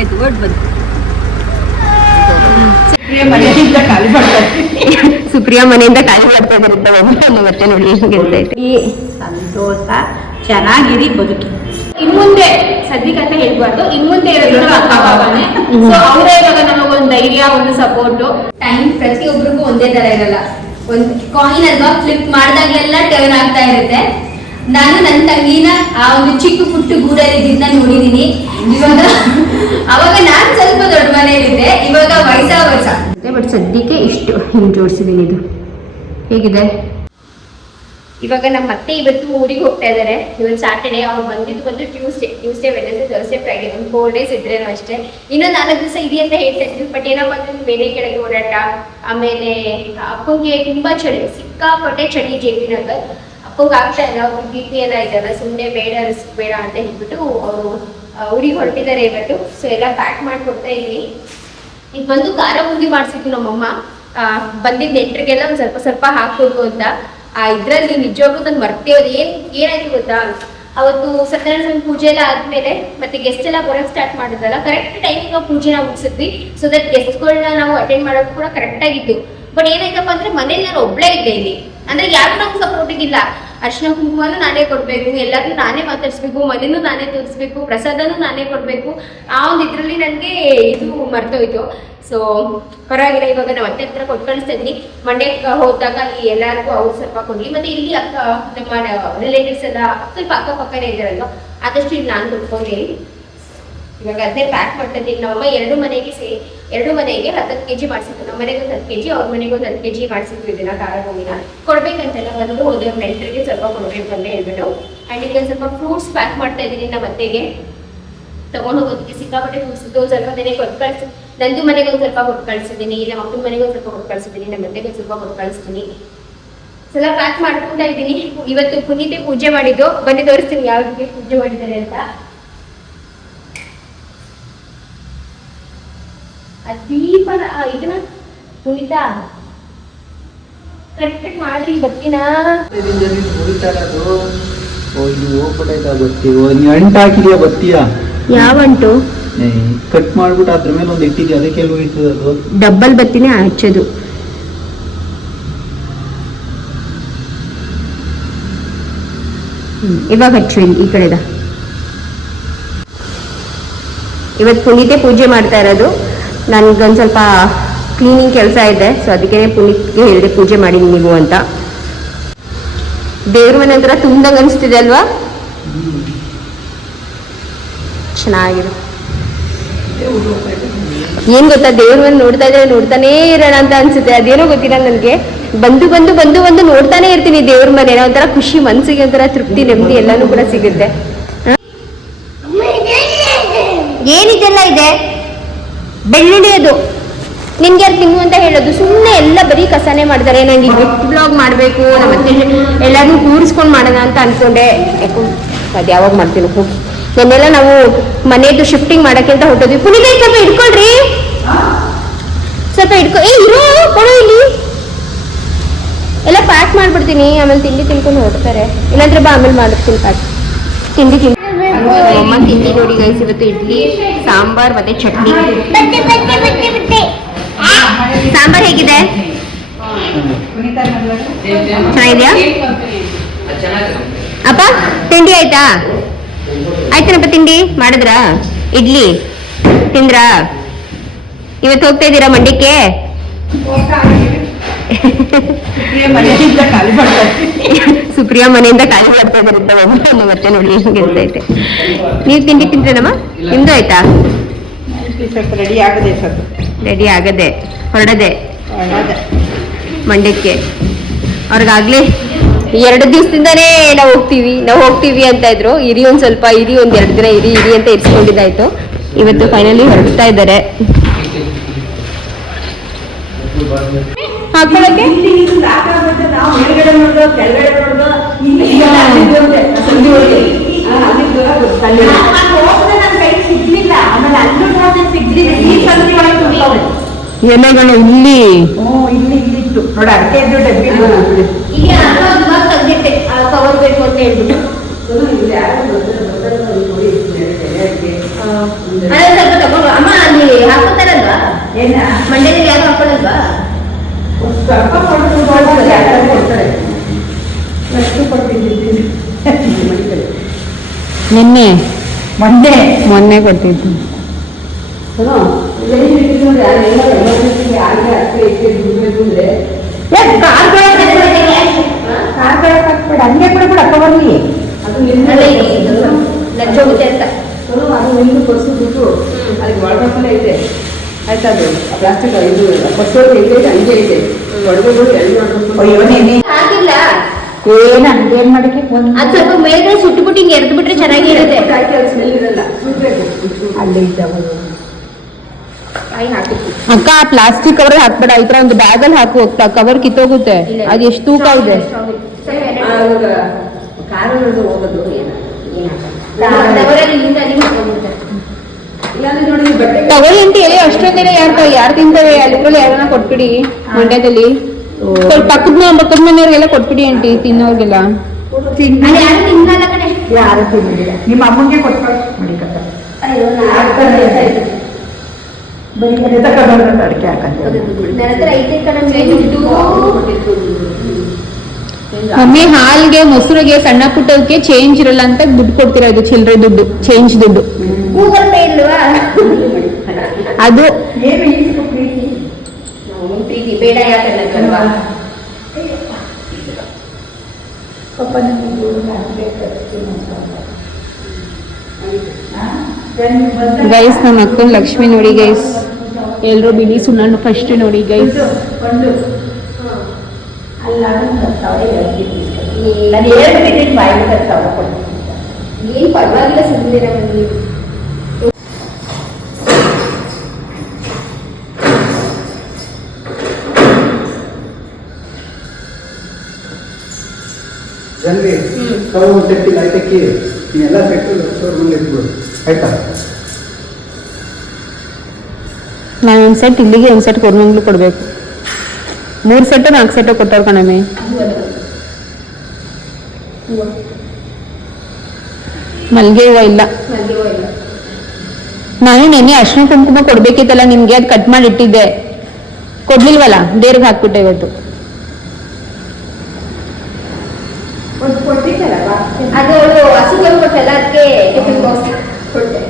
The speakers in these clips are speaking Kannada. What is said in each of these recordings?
ಆಯ್ತು ಹೊರಟು ಸುಪ್ರಿಯಾ ಮನೆಯಿಂದ ಖಾಲಿ ಬರ್ತಾ ಇದ್ದಾರೆ ಮತ್ತೆ ನೋಡಿ ಸಂತೋಷ ಚೆನ್ನಾಗಿರಿ ಬದುಕಿ. ಇನ್ಮುಂದೆ ಸದ್ಯಕ್ಕಂತ ಹೇಳ್ಬಾರ್ದು, ಇನ್ಮುಂದೆ ಇರೋದು ಅಕ್ಕ ಬಾಬಾನೆ. ಸೊ ಅವರೇ ಇವಾಗ ನಮಗೊಂದು ಧೈರ್ಯ, ಒಂದು ಸಪೋರ್ಟ್. ಟೈಮ್ ಪ್ರತಿಯೊಬ್ಬರಿಗೂ ಒಂದೇ ತರ ಇರಲ್ಲ. ಒಂದು ಕಾಯಿನ್ ಅಲ್ವಾ, ಫ್ಲಿಪ್ ಮಾಡಿದಾಗಲೆಲ್ಲ ಟರ್ನ್ ಆಗ್ತಾ ಇರುತ್ತೆ. ನಾನು ನನ್ನ ತಂಗಿನ ಆ ಒಂದು ಚಿಕ್ಕ ಪುಟ್ಟು ಗೂಡಲ್ಲಿದ್ದ ನೋಡಿದೀನಿ. ಇವಾಗ ಅವಾಗ ನಾನ್ ಸ್ವಲ್ಪ ದೊಡ್ಡ ಮನೆಯಲ್ಲಿದ್ದೆ, ಇವಾಗ ವರ್ಷ. ಬಟ್ ಸದ್ಯಕ್ಕೆ ಇಷ್ಟು ಹಿಂಗೆ ಜೋಡಿಸಿದೀನಿ. ಇದು ಹೇಗಿದೆ? ಇವಾಗ ನಮ್ಮ ಅತ್ತೆ ಇವತ್ತು ಊರಿಗೆ ಹೋಗ್ತಾ ಇದಾರೆ. ಇವತ್ತು ಸ್ಯಾಟರ್ಡೆ, ಅವ್ರು ಬಂದು ಟ್ಯೂಸ್ಡೇ ವೆಡ್ನೆಸ್ಡೇ ಥರ್ಸ್ಡೇ ಫ್ರೈಡೇ, ಒಂದು 4 days ಇದ್ರೇನೋ ಅಷ್ಟೇ. ಇನ್ನೊಂದು 4 ದಿವಸ ಇದೆ ಅಂತ ಹೇಳ್ತಾ ಇದ್ರು. ಬಟ್ ಏನಪ್ಪ ಅಂದ್ರೆ ಬೇರೆ ಕೆಳಗೆ ಓಡಾಟ, ಆಮೇಲೆ ಅಪ್ಪಂಗೆ ತುಂಬಾ ಚಳಿ, ಸಿಕ್ಕಾಪಟ್ಟೆ ಚಳಿ JP ನಗರ್. ಅಪ್ಪಂಗೆ ಆಗ್ತಾ ಇಲ್ಲ, ಅವ್ರು BP ಎಲ್ಲ ಇದೆಲ್ಲ, ಸುಮ್ಮನೆ ರಿಸ್ಕ್ ಬೇಡ ಅಂತ ಹೇಳ್ಬಿಟ್ಟು ಅವರು ಊರಿಗೆ ಹೊರಟಿದ್ದಾರೆ ಇವತ್ತು. ಸೊ ಎಲ್ಲ ಪ್ಯಾಕ್ ಮಾಡಿಕೊಡ್ತಾ ಇದೀನಿ. ಈಗ ಬಂದು ಖಾರ ಬೂಂದಿ ಮಾಡಿಸಿದ್ರು ನಮ್ಮಮ್ಮ. ಬಂದಿದ್ದ ನೆಂಟ್ರಿಗೆಲ್ಲ ಒಂದು ಸ್ವಲ್ಪ ಹಾಕ್ಕೊಡು ಅಂತ. ಇದ್ರಲ್ಲಿ ನಿಜವಾಗ್ಲೂ ನಾನು ಮರ್ತೇವ್ದು ಏನಾಯ್ತು ಗೊತ್ತಾ, ಅವತ್ತು ಸತ್ಯನಾರಾಯಣ ಪೂಜೆ ಎಲ್ಲ ಆದ್ಮೇಲೆ ಮತ್ತೆ ಗೆಸ್ಟ್ ಎಲ್ಲ ಬರೋಕ್ಕೆ ಸ್ಟಾರ್ಟ್ ಮಾಡಿದ್ರಲ್ಲ, ಕರೆಕ್ಟ್ ಟೈಮಿಗೆ ಪೂಜೆನ ಮುಗಿಸಿದ್ವಿ. ಸೊ ದಟ್ ಗೆಸ್ಟ್ಗಳನ್ನ ನಾವು ಅಟೆಂಡ್ ಮಾಡೋದು ಕೂಡ ಕರೆಕ್ಟ್ ಆಗಿತ್ತು. ಬಟ್ ಏನಾಯ್ತಪ್ಪ ಅಂದ್ರೆ ಮನೇಲಿ ನಾನು ಒಬ್ಳೇ ಇದ್ದೆ ಇಲ್ಲಿ. ಅಂದ್ರೆ ಯಾರು ನಮ್ಗೆ ಸಪೋರ್ಟಿಗೆ ಇಲ್ಲ. ಅರ್ಶಿನ ಕುಂಕುಮನೂ ನಾನೇ ಕೊಡ್ಬೇಕು, ಎಲ್ಲಾದ್ರೂ ನಾನೇ ಮಾತಾಡ್ಸ್ಬೇಕು, ಮನೇನೂ ನಾನೇ ತೋರಿಸ್ಬೇಕು, ಪ್ರಸಾದನೂ ನಾನೇ ಕೊಡ್ಬೇಕು. ಆ ಒಂದು ಇದ್ರಲ್ಲಿ ನನಗೆ ಇದು ಮರ್ತೋಯ್ತು. ಸೊ ಪರವಾಗಿಲ್ಲ, ಇವಾಗ ನಾವು ಅತ್ತೆ ಹತ್ರ ಕೊಟ್ಟು ಕಳಿಸ್ತಾ ಇದ್ದೀನಿ. ಮಂಡ್ಯಕ್ಕೆ ಹೋದಾಗ ಅಲ್ಲಿ ಎಲ್ಲರಿಗೂ ಅವ್ರು ಸ್ವಲ್ಪ ಕೊಡ್ಲಿ. ಮತ್ತೆ ಇಲ್ಲಿ ನಮ್ಮ ರಿಲೇಟಿವ್ಸ್ ಎಲ್ಲ ಸ್ವಲ್ಪ ಅಕ್ಕಪಕ್ಕನೇ ಇದ್ದಾರಲ್ವ, ಆದಷ್ಟು ಇಲ್ಲಿ ನಾನು ಕೊಟ್ಕೊಂಡೇನಿ. ಇವಾಗ ಅದೇ ಪ್ಯಾಕ್ ಮಾಡ್ತಾ ಇದ್ದೀನಿ. ನಮ್ಮಮ್ಮ ಎರಡು ಮನೆಗೆ 10 kg ಮಾಡಿಸಿದ್ರು. ನಮ್ಮ ಮನೆಗೆ 10 kg, ಅವ್ರ ಮನೆಗೆ 10 kg ಮಾಡಿಸಿದ್ರು. ಇದನ್ನ ಖಾರ ಬೂಂದಿನ ಕೊಡ್ಬೇಕಂತೆಲ್ಲ ಬಂದು ಹೋದವ್ರ ನೆಂಟರಿಗೆ ಸ್ವಲ್ಪ ಕೊಡ್ಬೇಕು ಅಂತ ಹೇಳ್ಬಿಟ್ಟು. ಆ್ಯಂಡ್ ಈಗ ಸ್ವಲ್ಪ ಫ್ರೂಟ್ಸ್ ಪ್ಯಾಕ್ ಮಾಡ್ತಾ ಇದ್ದೀನಿ. ನಮ್ಮ ಅತ್ತೆಗೆ ತಗೊಂಡು ಹೋಗೋದಕ್ಕೆ ಸಿಕ್ಕಾಪಟ್ಟೆ ಫ್ರೂಟ್ಸ್ ಇದ್ದು. ಸ್ವಲ್ಪ ದಿನ ಕೊಟ್ಟು ಕಳಿಸಿ, ನಂದು ಮನೆಗೆ ಒಂದು ಸ್ವಲ್ಪ ಕೊಟ್ಟು ಕಳಿಸಿದ್ದೀನಿ, ನಮ್ಮ ಅಪ್ಪನ ಮನೆಗೆ ಒಂದು ಸ್ವಲ್ಪ ಕೊಟ್ಟು ಕಳಿಸಿದ್ದೀನಿ, ನಮ್ಮ ಅತ್ತೆಗೆ ಒಂದು ಸ್ವಲ್ಪ ಕೊಟ್ಟು ಕಳಿಸ್ತೀನಿ. ಎಲ್ಲ ಪ್ಯಾಕ್ ಮಾಡ್ಕೊತಾ ಇದ್ದೀನಿ. ಇವತ್ತು ಪುನೀತೆ ಪೂಜೆ ಮಾಡಿದ್ದು, ಬನ್ನಿ ತೋರಿಸ್ತೀನಿ ಯಾವ ರೀತಿ ಪೂಜೆ ಮಾಡಿದ್ದಾರೆ ಅಂತ. ದೀಪನ ಇದನ್ನ ಪುನೀತ ಕರೆಕ್ಟ್ ಮಾಡ್ರಿ. ಬರ್ತೀನ ಅಂಟಾಕಿದ್ಯಾ ಬತ್ತೀಯಾ? ಯಾವ ಅಂಟು? ಕಟ್ ಮಾಡ್ಬಿಟ್ಟು ಅದ್ರ ಮೇಲೆ ಒಂದು ಇಟ್ಟಿದ್ಯಾ, ಅದಕ್ಕೆ ಎಲ್ಲಿ ಹೋಯ್ತದ? ಅದು ಡಬ್ಬಲ್ ಬತ್ತಿನೇ ಹಚ್ಚೋದು. ಇವಾಗ ಹಚ್ಚು ಈ ಕಡೆದ. ಇವತ್ತು ಪುನೀತೆ ಪೂಜೆ ಮಾಡ್ತಾ ಇರೋದು. ನನಗೊಂದು ಸ್ವಲ್ಪ ಕ್ಲೀನಿಂಗ್ ಕೆಲಸ ಇದೆ. ಸೊ ಅದಕ್ಕೆ ಪುನೀತ್ಗೆ ಹೇಳಿದೆ ಪೂಜೆ ಮಾಡಿ ನೀವು ಅಂತ. ದೇವ್ರ ಮನೆ ಹತ್ರ ತುಂಬ್ದಂಗೆ ಅನಿಸ್ತಿದೆ ಅಲ್ವಾ? ಚೆನ್ನಾಗಿದೆ. ಏನ್ ಗೊತ್ತಾ, ದೇವ್ರ ಮನೆ ನೋಡ್ತಾ ಇದ್ರೆ ನೋಡ್ತಾನೇ ಇರೋಣ ಅಂತ ಅನ್ಸುತ್ತೆ. ಅದೇನೋ ಗೊತ್ತಿಲ್ಲ ನನಗೆ. ಬಂದು ನೋಡ್ತಾನೆ ಇರ್ತೀನಿ ದೇವ್ರ ಮನೆ. ಒಂಥರ ಖುಷಿ, ಮನ್ಸಿಗೆ ಒಂಥರ ತೃಪ್ತಿ, ನೆಮ್ಮದಿ ಎಲ್ಲಾನು ಕೂಡ ಸಿಗುತ್ತೆ. ಏನಿದೆಲ್ಲ ಇದೆ? ಬೆಳ್ಳುಳ್ಳಿ. ಅದು ನಿನ್ಗೆ ಯಾರು ತಿನ್ನು ಅಂತ ಹೇಳೋದು? ಸುಮ್ಮನೆ ಎಲ್ಲ ಬರೀ ಕಸನೇ ಮಾಡ್ತಾರೆ. ನಂಗೆ ಈಗ ಬ್ಲಾಗ್ ಮಾಡಬೇಕು, ನಮ್ಮ ಅತ್ತೆ ಎಲ್ಲರೂ ಕೂರಿಸ್ಕೊಂಡು ಮಾಡೋಣ ಅಂತ ಅನ್ಕೊಂಡೆ. ಯಾಕೋ ಅದು ಯಾವಾಗ ಮಾಡ್ತೀನಿ ಹೋಗಿ. ನೆನ್ನೆಲ್ಲ ನಾವು ಮನೆಯದು ಶಿಫ್ಟಿಂಗ್ ಮಾಡೋಕ್ಕೆ ಅಂತ ಹೊಟ್ಟೋದ್ವಿ. ಪುನೀತ ಸ್ವಲ್ಪ ಇಟ್ಕೊಳ್ರಿ, ಸ್ವಲ್ಪ ಇರೋ ಕೊಡು ಇಲ್ಲಿ. ಎಲ್ಲ ಪ್ಯಾಕ್ ಮಾಡ್ಬಿಡ್ತೀನಿ, ಆಮೇಲೆ ತಿಂಡಿ ತಿನ್ಕೊಂಡು ಹೊರಡ್ತಾರೆ. ಇಲ್ಲಾಂದ್ರೆ ಬಾ ಆಮೇಲೆ ಮಾಡಿರ್ತೀನಿ ಪ್ಯಾಕ್. ತಿಂಡಿ ಅಮ್ಮ ತಿಂಡಿ ನೋಡಿ ಗೈಸ್. ಇವತ್ತು ಇಡ್ಲಿ, ಸಾಂಬಾರ್ ಮತ್ತೆ ಚಟ್ನಿ. ಸಾಂಬಾರ್ ಹೇಗಿದೆ? ಚೆನ್ನಾಗಿದ್ಯಾ ಅಪ್ಪ? ತಿಂಡಿ ಆಯ್ತಾ? ಆಯ್ತೇನಪ್ಪ ತಿಂಡಿ ಮಾಡಿದ್ರಾ? ಇಡ್ಲಿ ತಿಂದ್ರಾ? ಇವತ್ತು ಹೋಗ್ತಾ ಇದ್ದೀರಾ ಮಂಡ್ಯಕ್ಕೆ? ಸುಪ್ರಿಯಾ ಮನೆಯಿಂದ ಖಾಲಿ ಮಾಡ್ತಾ ಇದ್ದಾರೆ ಮತ್ತೆ ನೋಡಿ ಗೆಲ್ತೈತೆ. ನೀವು ತಿಂಡಿ ತಿಂದ್ರೇನಮ್ಮ? ನಿಮ್ದು ಆಯ್ತಾ? ರೆಡಿ ಆಗದೆ ಹೊರಡದೆ ಮಂಡ್ಯಕ್ಕೆ. ಅವ್ರಿಗಾಗ್ಲೇ 2 ದಿವಸದಿಂದಾನೇ ನಾವು ಹೋಗ್ತೀವಿ ಅಂತ ಇದ್ರು. ಇರಿ ಒಂದ್ ಸ್ವಲ್ಪ ಇರಿ, ಒಂದ್ 2 ದಿನ ಇರಿ ಅಂತ ಇರಿಸ್ಕೊಂಡಿದ್ದಾಯ್ತು. ಇವತ್ತು ಫೈನಲಿ ಹೊರಡ್ತಾ ಇದ್ದಾರೆ. ಹಾಕೊಳ್ಳಕ್ಕೆ ಎಲೆಗಳು ಇಲ್ಲಿ ಇತ್ತು ನೋಡಿ. ಅಡಿಕೆ ತೆಗ್ದಿಟ್ಟೆ ಕವರ್ ಬೇಕು ಅಂತ ಹೇಳ್ಬಿಟ್ಟು ಸ್ವಲ್ಪ ತಗೊಂಡು ಅಮ್ಮ ಅಲ್ಲಿ ಹಾಕೋತಾರಲ್ವಾ ಮಂಡ್ಯದಲ್ಲಿ ಯಾರು ಹಾಕೊಳ್ಳಲ್ವಾ? ನಿನ್ನೆ ಮೊನ್ನೆ ಕೊಡ್ತಿದ್ದು. ಹಂಗೆ ಕೊಡ್ಬಿಡ ಅಕ್ಕ ಬರ್ಲಿ. ಲಂಚ ಹೋಗುತ್ತೆ ಅಂತ ಅದು ಒಂದು ಕೊಡಿಸ್ಬಿಟ್ಟು ಅದಕ್ಕೆ ಒಳಗಡೆ ಇದೆ ಆಯ್ತಾ. ಅದು ಪ್ಲಾಸ್ಟಿಕ್ ಇದು ಕೊಟ್ಟೋದು ಇದೆ ಹಂಗೆ ಇದೆ ಒಳಗಡೆ ಎಲ್ಲ ಹಾಕಿಲ್ಲ. ಏನ್ ಹಂಗೇನ್ ಮಾಡಕ್ಕೆ ಅದು ಸ್ವಲ್ಪ ಮೇಲ್ಗಡೆ ಸುಟ್ಟುಬಿಟ್ಟು ಹಿಂಗೆ ಎರೆದು ಬಿಟ್ರೆ ಚೆನ್ನಾಗಿರುತ್ತೆ. ಸ್ಮೆಲ್ ಇರಲ್ಲ ಸುಡ್ಬೇಕು. ಅಲ್ಲಿ ಇದ್ದಾವೆ. ಹಾಕಿತ್ತು ಅಕ್ಕ ಪ್ಲಾಸ್ಟಿಕ್ ಕವರ್ ಹಾಕ್ಬೇಡ, ಈ ತರ ಒಂದು ಬ್ಯಾಗ್ ಅಲ್ಲಿ ಹಾಕು, ಕವರ್ ಕಿತ್ತೋಗುತ್ತೆ. ಅದು ಎಷ್ಟು ತೂಕ ಇದೆ? ಕಾರಲ್ಲಿ ಹೋಗೋದು ತಗೊಳ್ಳಿ ಅಂತ ಹೇಳಿ ಅಷ್ಟೊಂದಿನ ಯಾರು ತಿಂತಾರೆ ಅಲ್ಲಿ ಯಾರನ್ನ ಕೊಟ್ಬಿಡಿ. ಮಂಡ್ಯದಲ್ಲಿ ಪಕ್ಕದ ಮನೆಯವ್ರಿಗೆಲ್ಲ ಕೊಟ್ಬಿಡಿ ಆಂಟಿ, ತಿನ್ನೋರ್ಗೆಲ್ಲ. ಯಾರು ತಿನ್ನಲ್ಲ ಕಣೆ. ಯಾರು ತಿನ್ನೋದಿಲ್ಲ. ನಿಮ್ಮ ಅಮ್ಮಂಗೆ ಕೊಟ್ಕೊಳ್ಳಿ ಮಡಿಕತ್ತ. ಬರೀ ಅಡಿಕೆ ಹಾಕಂತ ನನ್ನ ಹತ್ರ ಐತೆ ಕಣೆ ದುಡ್ಡು. ಮಮ್ಮಿ ಹಾಲ್ಗೆ ಮೊಸರಿಗೆ ಸಣ್ಣ ಪುಟ್ಟಕ್ಕೆ ಚೇಂಜ್ ಇರಲ್ಲ ಅಂತ ದುಡ್ಡು ಕೊಡ್ತಿರೋದು, ಚಿಲ್ಲರೆ ದುಡ್ಡು, ಚೇಂಜ್ ದುಡ್ಡು. ಗೂಗಲ್ ಪೇ ಇಲ್ವಾ? ಅದು ಪ್ರೀತಿ ಬೇಡ ಯಾಕಲ್ವಾ? ಗೈಸ್ ನಮ್ಮ ಅಕ್ಕನ ಲಕ್ಷ್ಮಿ ನೋಡಿ ಗೈಸ್, ಎಲ್ರು ಬಿಳಿ ಸುಣ್ಣ ಫಸ್ಟ್ ನೋಡಿ ಗೈಸ್. ಏನ್ ಪರವಾಗಿಲ್ಲ ಸುಮ್ಮನೆ ಬಂದಿ. ಜಲ್ದಿ ಕವು ಸೆಟ್ಟಿ ಲೈಟಕ್ಕಿ ನೀವೆಲ್ಲ ಸೆಟ್ಟು ಸ್ಟೋರ್ ಮುಂದೆ ಇಟ್ಬಿಡು ಆಯ್ತಾ. ನಾನು ಒಂದು ಸೆಟ್ ಇಲ್ಲಿಗೆ ಒಂದು ಸೆಟ್ ಕೊರ್ಮಂಗ್ಲು ಕೊಡ್ಬೇಕು. 3 ಸೆಟ್ 4 ಸೆಟ್ ಕೊಟ್ಟವ್ರು ಕಣಮೆ. ಮಲ್ಗೆ ಹೂವ ಇಲ್ಲ. ನಾನು ನೆನ್ನೆ ಅರ್ಶಿನ ಕುಂಕುಮ ಕೊಡ್ಬೇಕಿತ್ತಲ್ಲ ನಿಮ್ಗೆ, ಅದು ಕಟ್ ಮಾಡಿ ಇಟ್ಟಿದ್ದೆ, ಕೊಡ್ಲಿಲ್ವಲ್ಲ, ದೇವ್ರಿಗೆ ಹಾಕ್ಬಿಟ್ಟೆ ಇವತ್ತು. ಅದು ಅವಳು ಹಸುಗಳು ಕೊಟ್ಟಲ್ಲ, ಅದಕ್ಕೆ ಟಿಫಿನ್ ಬಾಕ್ಸ್ ಕೊಟ್ಟೆ.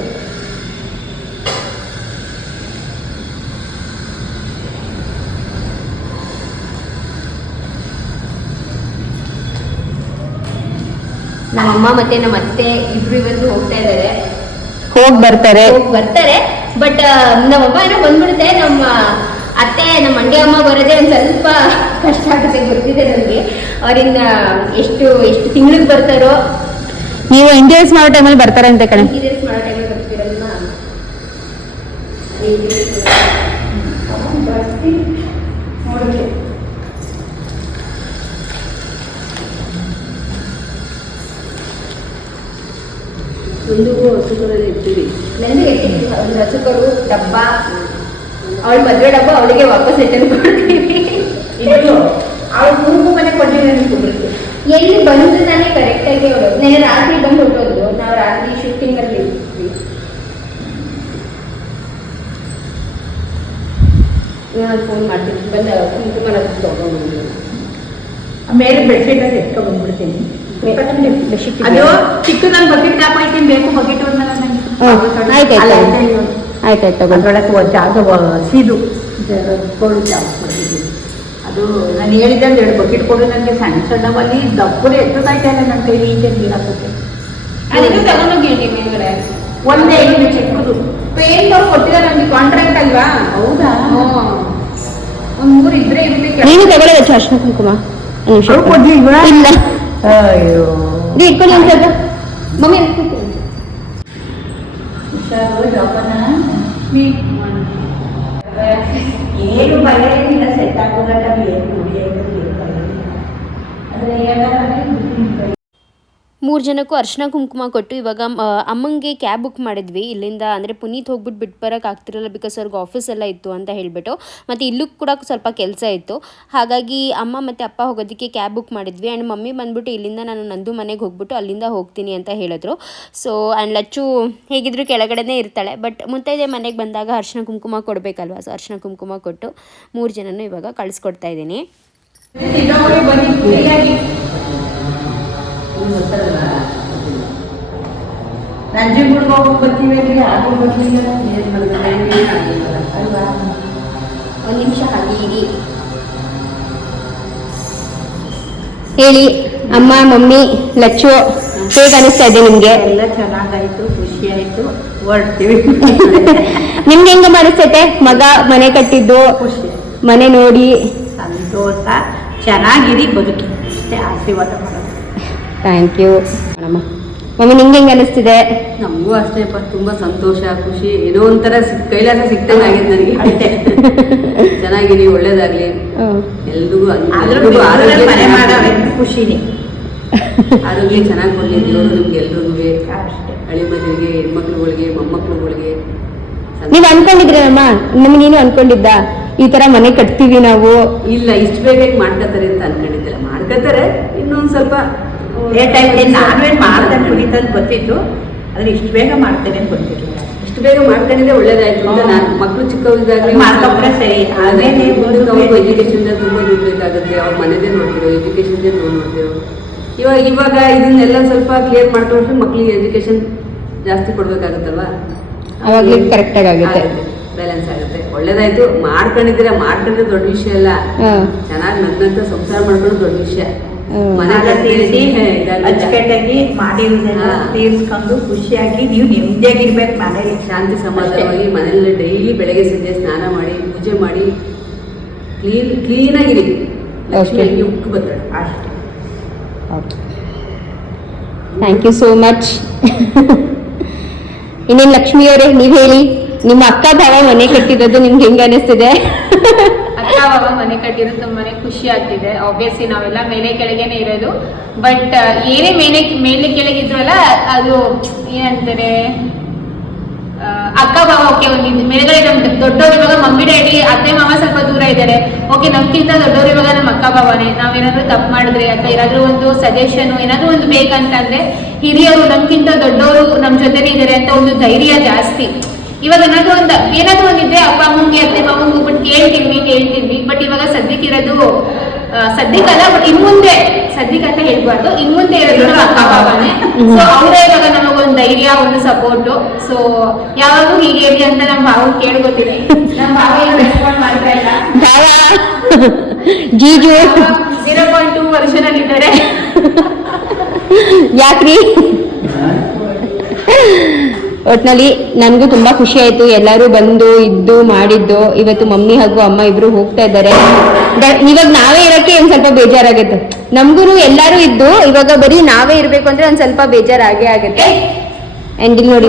ನಮ್ಮಮ್ಮ ಮತ್ತೆ ನಮ್ಮ ಅತ್ತೆ ಇಬ್ರು ಇವತ್ತು ಹೋಗ್ತಾ ಇದ್ದಾರೆ. ಹೋಗಿ ಬರ್ತಾರೆ. ಬಟ್ ನಮ್ಮಮ್ಮ ಏನೋ ಬಂದ್ಬಿಡುತ್ತೆ. ನಮ್ಮ ಅತ್ತೆ ನಮ್ಮ ಮಂಡ್ಯ ಅಮ್ಮ ಬರೋದೇ ಒಂದು ಸ್ವಲ್ಪ ಕಷ್ಟ ಆಗುತ್ತೆ, ಗೊತ್ತಿದೆ ನನಗೆ. ಅವರಿಂದ ಎಷ್ಟು ತಿಂಗಳಿಗೆ ಬರ್ತಾರೋ. ನೀವು ಇಂಟರ್ವ್ಯೂಸ್ ಮಾಡೋ ಟೈಮಲ್ಲಿ ಬರ್ತಾರೆ ಅಂತ ಕಣೆ. ಇಂಟೀರಿಯರ್ಸ್ ಮಾಡೋ ಟೈಮಲ್ಲಿ ಬರ್ತಿರಲ್ಲ. ಒಂದು ಹಸುಗಳಲ್ಲಿ ಇರ್ತೀವಿ. ನಂದು ಎಟ್ಟಿದ್ವಿ ಒಂದು ಹಸುಕರು ಡಬ್ಬ, ಅವಳ ಮದುವೆ ಡಬ್ಬ ಅವಳಿಗೆ ವಾಪಸ್ ರಿಟರ್ನ್ ಕೊಡ್ತೀವಿ. ಅವ್ರು ಮೂರು ಮನೆ ಕೊಟ್ಟಿದ್ದೀನಿ ಕುಡ್ರಿಗೆ. ಎಲ್ಲಿ ಬಂದು ನಾನೇ ಕರೆಕ್ಟಾಗಿ ಅವಳು ನೆನೆ ರಾತ್ರಿ ಬಂದು ಹೊಟ್ಟೋದ್ರು. ನಾವು ರಾತ್ರಿ ಶೂಟಿಂಗ್ ಅಲ್ಲಿ ಇರ್ತೀವಿ. ನಾನು ಫೋನ್ ಮಾಡ್ತೀನಿ, ಬಂದ ಕುಂಕುಮ ತಗೊಂಡು ಮೇಲೆ ಬೆಡ್ಶೀಟ್ ಅಲ್ಲಿ ಎತ್ಕೊ ಬಂದ್ಬಿಡ್ತೀನಿ. ಅದು ಚಿಕ್ಕ ನಾನು ಬಕೆಟ್ ಹಾಕೋಯ್ತೀನಿ, ಬೇಕು ಬಕೆಟ್ ಆಯ್ತಾಯ್ತು ತಗೊಂಡು. ಅದ್ರೊಳಗೆ ಜಾಗ ಸೀದು ಕೋಳು ಜಾಗ ಕೊಟ್ಟಿದ್ದೀನಿ. ಅದು ನಾನು ಹೇಳಿದ್ದೆ 2 ಬಕೆಟ್ ಕೊಡು ನನಗೆ, ಸಣ್ಣ ಸಣ್ಣವಲ್ಲಿ ದಪ್ಪರು ಎತ್ತದಾಯ್ತಲ್ಲ ನನ್ನ ಕೈ ಈಚೆ ನೀರು ಹಾಕೋಕ್ಕೆ. ಅದಕ್ಕೆ ತಗೊಂಡೋಗಿ ಮೇಲ್ಗಡೆ ಒಂದೇ ಇಲ್ಲಿ ಚಿಕ್ಕದು ಪೇಂಟ್ ಅವ್ರು ಕೊಟ್ಟಿದ್ದಾರೆ ನಮ್ಗೆ, ಕಾಂಟ್ರಾಕ್ಟ್ ಅಲ್ವಾ? ಹೌದಾ? ಒಂದು 3 ಇದ್ರೆ ಇರ್ಬೇಕು. ನೀನು ತಗೊಳ್ಳೋದು ಅರ್ಶಿನ ಕುಂಕುಮ ಕೊಡ್ಲಿಲ್ವಾ? ಇಲ್ಲ. ಅಯ್ಯೋ ಇಟ್ಕೊಳ್ಳಿ ಒಂದು ಸ್ವಲ್ಪ ಮಮ್ಮಿ ಏನು ಭಯ ಏನಿಲ್ಲ, ಸೆಟ್ ಆಗೋಗಲ್ಲ, ಏನು ಆದರೆ 3 ಜನಕ್ಕೂ ಅರ್ಶಿನ ಕುಂಕುಮ ಕೊಟ್ಟು ಇವಾಗ ಅಮ್ಮಂಗೆ ಕ್ಯಾಬ್ ಬುಕ್ ಮಾಡಿದ್ವಿ ಇಲ್ಲಿಂದ. ಅಂದರೆ ಪುನೀತ್ ಹೋಗ್ಬಿಟ್ಟು ಬಿಟ್ಟು ಬರೋಕೆ ಆಗ್ತಿರಲ್ಲ, ಬಿಕಾಸ್ ಅವ್ರಿಗೆ ಆಫೀಸ್ ಎಲ್ಲ ಇತ್ತು ಅಂತ ಹೇಳಿಬಿಟ್ಟು. ಮತ್ತು ಇಲ್ಲೂ ಕೂಡ ಸ್ವಲ್ಪ ಕೆಲಸ ಇತ್ತು, ಹಾಗಾಗಿ ಅಮ್ಮ ಮತ್ತು ಅಪ್ಪ ಹೋಗೋದಕ್ಕೆ ಕ್ಯಾಬ್ ಬುಕ್ ಮಾಡಿದ್ವಿ. ಆ್ಯಂಡ್ ಮಮ್ಮಿ ಬಂದುಬಿಟ್ಟು ಇಲ್ಲಿಂದ ನಾನು ನಂದು ಮನೆಗೆ ಹೋಗ್ಬಿಟ್ಟು ಅಲ್ಲಿಂದ ಹೋಗ್ತೀನಿ ಅಂತ ಹೇಳಿದ್ರು. ಸೊ ಆ್ಯಂಡ್ ಲಚ್ಚು ಹೇಗಿದ್ರು ಕೆಳಗಡೆನೇ ಇರ್ತಾಳೆ, ಬಟ್ ಮುತ್ತೈದೆ ಮನೆಗೆ ಬಂದಾಗ ಅರ್ಶಿನ ಕುಂಕುಮ ಕೊಡಬೇಕಲ್ವ. ಸೊ ಅರ್ಶಿನ ಕುಂಕುಮ ಕೊಟ್ಟು 3 ಜನನೂ ಇವಾಗ ಕಳಿಸ್ಕೊಡ್ತಾ ಇದ್ದೀನಿ. ನಂಜನಗೂಡಿಗೆ ಹೋಗಿ ಬರ್ತೀವಿ, ಆಟೋ ಬರ್ತೀವಿ ಅಲ್ವಾ. 1 ನಿಮಿಷ ಹಾಗೆ ಇರಿ. ಹೇಳಿ ಅಮ್ಮ, ಮಮ್ಮಿ, ಲಚ್ಚು, ಹೇಗೆ ಅನಿಸ್ತಾ ಇದೆ ನಿಮಗೆ? ಎಲ್ಲ ಚೆನ್ನಾಗಾಯ್ತು, ಖುಷಿ ಆಯ್ತು, ಹೊರಡ್ತೀವಿ. ನಿಮ್ಗೆ ಹೆಂಗ ಅನಿಸ್ತೈತೆ ಮಗ ಮನೆ ಕಟ್ಟಿದ್ದು, ಖುಷಿ, ಮನೆ ನೋಡಿ? ಸಂತೋಷ, ಚೆನ್ನಾಗಿರಿ, ಬದುಕಿ ಅಷ್ಟೇ ಆಶೀರ್ವಾದ ಮಾಡೋದು. ಥ್ಯಾಂಕ್ ಯು ಅಮ್ಮ. ಮಮ್ಮಿ ನಿಂಗೆ ಹೆಂಗೆ ಅನಿಸ್ತಿದೆ? ನಮಗೂ ಅಷ್ಟೇ ತುಂಬಾ ಸಂತೋಷ, ಖುಷಿ, ಏನೋ ಒಂಥರ ಕೈಲಾಸ ಸಿಕ್ತಂಗೆ ಆಗಿದೆ ನನಗೆ. ಚೆನ್ನಾಗಿರಿ, ಒಳ್ಳೇದಾಗ್ಲಿ ಎಲ್ರಿಗೂ. ಮನೆ ಮಾಡೋದು ಖುಷಿನೇ. ಆರೋಗ್ಯ ಚೆನ್ನಾಗಿ ಕೊಡ್ಲಿ ದೇವರು ನಿಮ್ಗೆ ಎಲ್ರಿಗೂ, ಹಳಿ ಮದುವೆಗೆ, ಹೆಣ್ಮಕ್ಳುಗಳಿಗೆ, ಮೊಮ್ಮಕ್ಳುಗಳಿಗೆ. ನೀವು ಅನ್ಕೊಂಡಿದ್ರಮ್ಮ? ನಮ್ಗೆ ನೀನು ಅನ್ಕೊಂಡಿದ್ದ ಈ ತರ ಮನೆ ಕಟ್ತೀವಿ ನಾವು? ಇಲ್ಲ, ಇಷ್ಟು ಬೇಗ ಮಾಡ್ಕೋತಾರೆ ಅಂತ ಅನ್ಕೊಂಡಿದ್ದಿಲ್ಲ. ಮಾಡ್ಕೋತಾರೆ, ಇನ್ನೊಂದು ಸ್ವಲ್ಪ ಲೇಟ್ ಆಯ್ತು. ನಾವೇನು ಮಾಡ್ತಾನೆ ಕುಡಿತಂತ ಗೊತ್ತಿತ್ತು, ಆದ್ರೆ ಇಷ್ಟು ಬೇಗ ಮಾಡ್ತೇನೆ ಅಂತ ಗೊತ್ತಿರಲಿಲ್ಲ. ಇಷ್ಟು ಬೇಗ ಮಾಡ್ಕೊಂಡಿದ್ರೆ ಒಳ್ಳೇದಾಯ್ತು ಅಂತ ನಾನು. ಮಕ್ಕಳು ಚಿಕ್ಕವರಿದ್ದಾಗಲೇ ಮಾಡ್ಕೊಂಡ್ರೆ ಸರಿ. ಅದೇನೇ ಅವ್ರಿಗೂ ಎಜುಕೇಶನ್ ತುಂಬ ದುಡ್ಬೇಕಾಗುತ್ತೆ. ಅವ್ರ ಮನೆದೇ ನೋಡ್ತಿರೋ, ಎಜುಕೇಶನ್ದೇ ನೋಡ್ತಿರೋ. ಇವಾಗ ಇದನ್ನೆಲ್ಲ ಸ್ವಲ್ಪ ಕ್ಲಿಯರ್ ಮಾಡ್ಕೊಂಡ್ರೆ ಮಕ್ಕಳಿಗೆ ಎಜುಕೇಶನ್ ಜಾಸ್ತಿ ಕೊಡ್ಬೇಕಾಗುತ್ತಲ್ವಾ, ಅವಾಗಲೇ ಕರೆಕ್ಟಾಗಿ ಆಗುತ್ತೆ, ಬ್ಯಾಲೆನ್ಸ್ ಆಗುತ್ತೆ. ಒಳ್ಳೇದಾಯ್ತು, ಮಾಡ್ಕೊಂಡಿದ್ರೆ ದೊಡ್ಡ ವಿಷಯ ಅಲ್ಲ. ಚೆನ್ನಾಗಿ ನಗ್ನಂತ ಸಂಸಾರ ಮಾಡ್ಕೊಂಡು ದೊಡ್ಡ ವಿಷಯ. ಮನೆ ಅಚ್ಚುಕಟ್ಟಾಗಿ ಮಾಡಿರೋದೆಲ್ಲ ತೀರ್ಸ್ಕೊಂಡು ಖುಷಿಯಾಗಿ ನೀವು ನೆಮ್ಮದಿಯಾಗಿರ್ಬೇಕು ಮನೇಲಿ, ಶಾಂತಿ ಸಮಾಧಾನವಾಗಿ ಮನೆಯಲ್ಲಿ ಡೈಲಿ ಬೆಳಗ್ಗೆ ಸಂಜೆ ಸ್ನಾನ ಮಾಡಿ ಪೂಜೆ ಮಾಡಿ ಕ್ಲೀನಾಗಿರಿ. ಲಕ್ಷ್ಮಿ ಉಕ್ಕು ಬರ್ತಾಳೆ ಅಷ್ಟೇ. Thank you so much. ಇನ್ನೇನು ಲಕ್ಷ್ಮಿಯವರೇ, ನೀವು ಹೇಳಿ, ನಿಮ್ಮ ಅಕ್ಕ ಭಾವ ಮನೆ ಕಟ್ಟಿರೋದು ನಿಮ್ಗೆ ಹೆಂಗ ಅನಿಸ್ತಿದೆ? ಅಕ್ಕ ಭಾವ ಮನೆ ಕಟ್ಟಿರೋದು ತುಂಬಾನೇ ಖುಷಿ ಆಗ್ತಿದೆ. ಆಬ್ವಿಯಸ್ಲಿ ನಾವೆಲ್ಲ ಮೇಲೆ ಕೆಳಗೇನೆ ಇರೋದು, ಬಟ್ ಏನೇ ಮೇಲೆ ಕೆಳಗಿದ್ರಲ್ಲ ಅದು ಏನಂತಾರೆ, ಅಕ್ಕ ಭಾವ ಓಕೆ, ಒಂದು ಮೇಲ್ಗಡೆ ನಮ್ ದೊಡ್ಡವ್ರು ಇವಾಗ ಮಮ್ಮಿ ಡ್ಯಾಡಿ ಅತ್ತೆ ಮಾವ ಸ್ವಲ್ಪ ದೂರ ಇದ್ದಾರೆ, ಓಕೆ ನಮ್ಗಿಂತ ದೊಡ್ಡವ್ರು ಇವಾಗ ನಮ್ಮ ಅಕ್ಕ ಭಾವನೆ. ನಾವೇನಾದ್ರೂ ತಪ್ಪು ಮಾಡಿದ್ರೆ ಅಥವಾ ಏನಾದ್ರೂ ಒಂದು ಸಜೆಷನ್ ಏನಾದ್ರೂ ಒಂದು ಬೇಕಂತಂದ್ರೆ ಹಿರಿಯರು ನಮ್ಗಿಂತ ದೊಡ್ಡವರು ನಮ್ ಜೊತೆನೇ ಇದ್ದಾರೆ ಅಂತ ಒಂದು ಧೈರ್ಯ ಜಾಸ್ತಿ. ಇವಾಗ ಏನಾದ್ರೂ ಒಂದಿದ್ರೆ ಅಪ್ಪ ಅಮ್ಮಂಗೆ ಅತ್ತೆ ಮಾವಂಗೆ ಹೋಗ್ಬಿಟ್ಟು ಕೇಳ್ತೀವಿ. ಬಟ್ ಇವಾಗ ಸದ್ಯಕ್ಕಿರೋದು ಸದ್ಯಕ್ಕಲ್ಲ, ಬಟ್ ಇನ್ಮುಂದೆ ಸದ್ಯಕ್ಕಂತ ಹೇಳ್ಬಾರ್ದು, ಇನ್ಮುಂದೆ ಇರೋದು ಅಕ್ಕ ಭಾವನೆ. ಸೊ ಅವರೇ ಇವಾಗ ನಮಗೊಂದು ಧೈರ್ಯ, ಒಂದು ಸಪೋರ್ಟು. ಸೊ ಯಾವಾಗೂ ಹೀಗೆ ಇರ್ಲಿ ಅಂತ ನಮ್ಮ ಭಾವ ಕೇಳ್ಕೊತೀನಿ. ನಮ್ಮ ಭಾವ ಏನು ರೆಸ್ಪಾಂಡ್ ಮಾಡ್ತಾ ಇಲ್ಲ. ಜೀಜು 0.2 ವರ್ಷದಲ್ಲಿದ್ದಾರೆ. ಯಾಕ್ರಿ? ಒಟ್ನಲ್ಲಿ ನನಗೂ ತುಂಬಾ ಖುಷಿ ಆಯ್ತು, ಎಲ್ಲರೂ ಬಂದು ಇದ್ದು ಮಾಡಿದ್ದು. ಇವತ್ತು ಮಮ್ಮಿ ಹಾಗೂ ಅಮ್ಮ ಇಬ್ರು ಹೋಗ್ತಾ ಇದ್ದಾರೆ. ಇವಾಗ ನಾವೇ ಇರೋಕ್ಕೆ ಒಂದ್ ಸ್ವಲ್ಪ ಬೇಜಾರಾಗುತ್ತೆ. ನಮ್ಗೂ ಎಲ್ಲರೂ ಇದ್ದು ಇವಾಗ ಬರೀ ನಾವೇ ಇರ್ಬೇಕು ಅಂದ್ರೆ ಒಂದ್ ಸ್ವಲ್ಪ ಬೇಜಾರಾಗೇ ಆಗುತ್ತೆ. ಅಂಡ್ ಇಲ್ಲಿ ನೋಡಿ,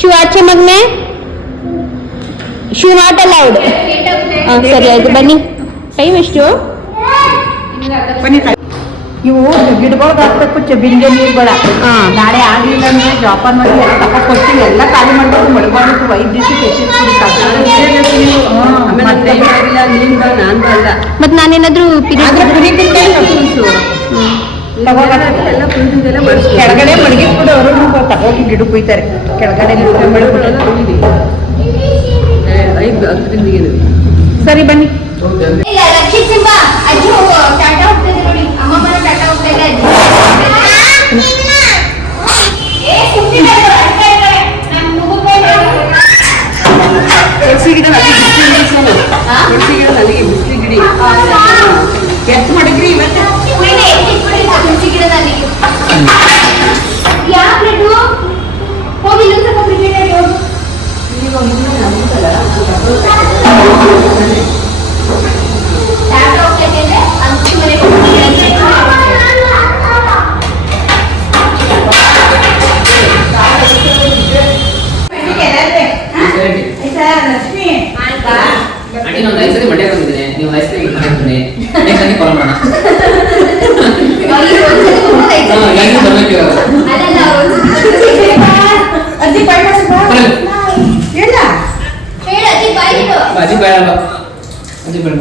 ಶೂ ಆಚೆ ಮಗ್ನೆ, ಶೂ ನಾಟ್ ಅಲೌಡ್. ಸರಿ ಆಯ್ತು, ಬನ್ನಿ. ಟೈಮ್ ಎಷ್ಟು? ಇವು ಗಿಡಗಳಿಗೆ ಹಾಕ್ಬೇಕು, ಬಿಂದೆ ನೀರುಗಳ. ನಾಳೆ ಆಗ್ಲಿಲ್ಲ ಅಂದ್ರೆ ಜೋಪಾನ ಮಾಡಿ ಕೊಡ್ತೀವಿ, ಎಲ್ಲ ಖಾಲಿ ಮಾಡ್ಬೇಕು, ಮಡ್ಕೊಂಡು 5 ದಿವಸಕ್ಕೆ ಮತ್ ನಾನೇನಾದ್ರೂ ಕೆಳಗಡೆ ಮಡಗಿಸ್ಬಿಡು, ಅವರು ತಗೋಗಿ ಗಿಡ ಕುಯ್ತಾರೆ ಕೆಳಗಡೆ. ಸರಿ ಬನ್ನಿ. ತುಳಸಿ ಗಿಡ ಅಲ್ಲಿಗೆ ಬಿಸಿಲು ಗಿಡಿ ಎಷ್ಟು ಮಾಡಿದ್ರಿ ಇವತ್ತು? ತುಳಸಿ ಗಿಡದ ಅಲ್ಲಿಗೆ ಯಾಕೆ ಹೋಗಿ ಸ್ವಲ್ಪ ಪ್ರಿಪೇರ್ ಹೋಗಿ. ಅಜ್ಜಿ ಬಾಯ್ ಹೇಳ ಅಜ್ಜಿ ಬೇಡ ಅಜ್ಜಿ ಬೇಡ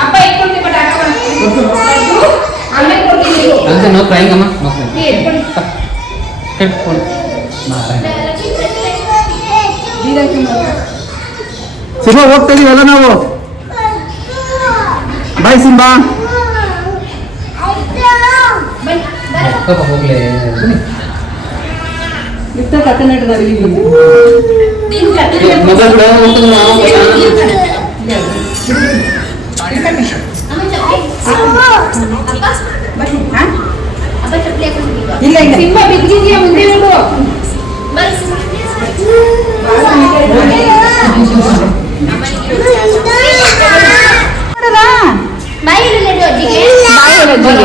ಅಪ್ಪ ಇಟ್ಕೊಳ್ತೀವಿ ಬಟ್ ಆಮೇಲೆ ಕೊಡ್ತೀನಿ ಅಂತ ನೋ ಕ್ರೈಂಗ್ ಅಮ್ಮ ನೋ ಕ್ರೈಂಗ್ ಹೇಳ್ಕೊಂಡು ಸಿಂಬಾ ಹೋಗ್ತಾ ಇದೀವಲ್ಲ ನಾವು. ಬಾಯ್ ಸಿಂಬಾ. ಹೋಗ್ಲೇ ಇಷ್ಟ ಕತ್ತನಟ್ಟು ನಾವು ಇಲ್ಲಿ ಮೊಬೈಲ್ ಕೂಡ ಹೋಗ್ತದೆ ನಾವು ಇಲ್ಲ ಇಲ್ಲ ಸಿಂಹ ಬಿದ್ದಿದ್ಯಾ ಮುಂದೆ ನೋಡು ಬಾಯಿ ಹಿಡಿದು ಅಜ್ಜಿಗೆ ಅಜ್ಜಿ ಹೋಗ್ತದೆ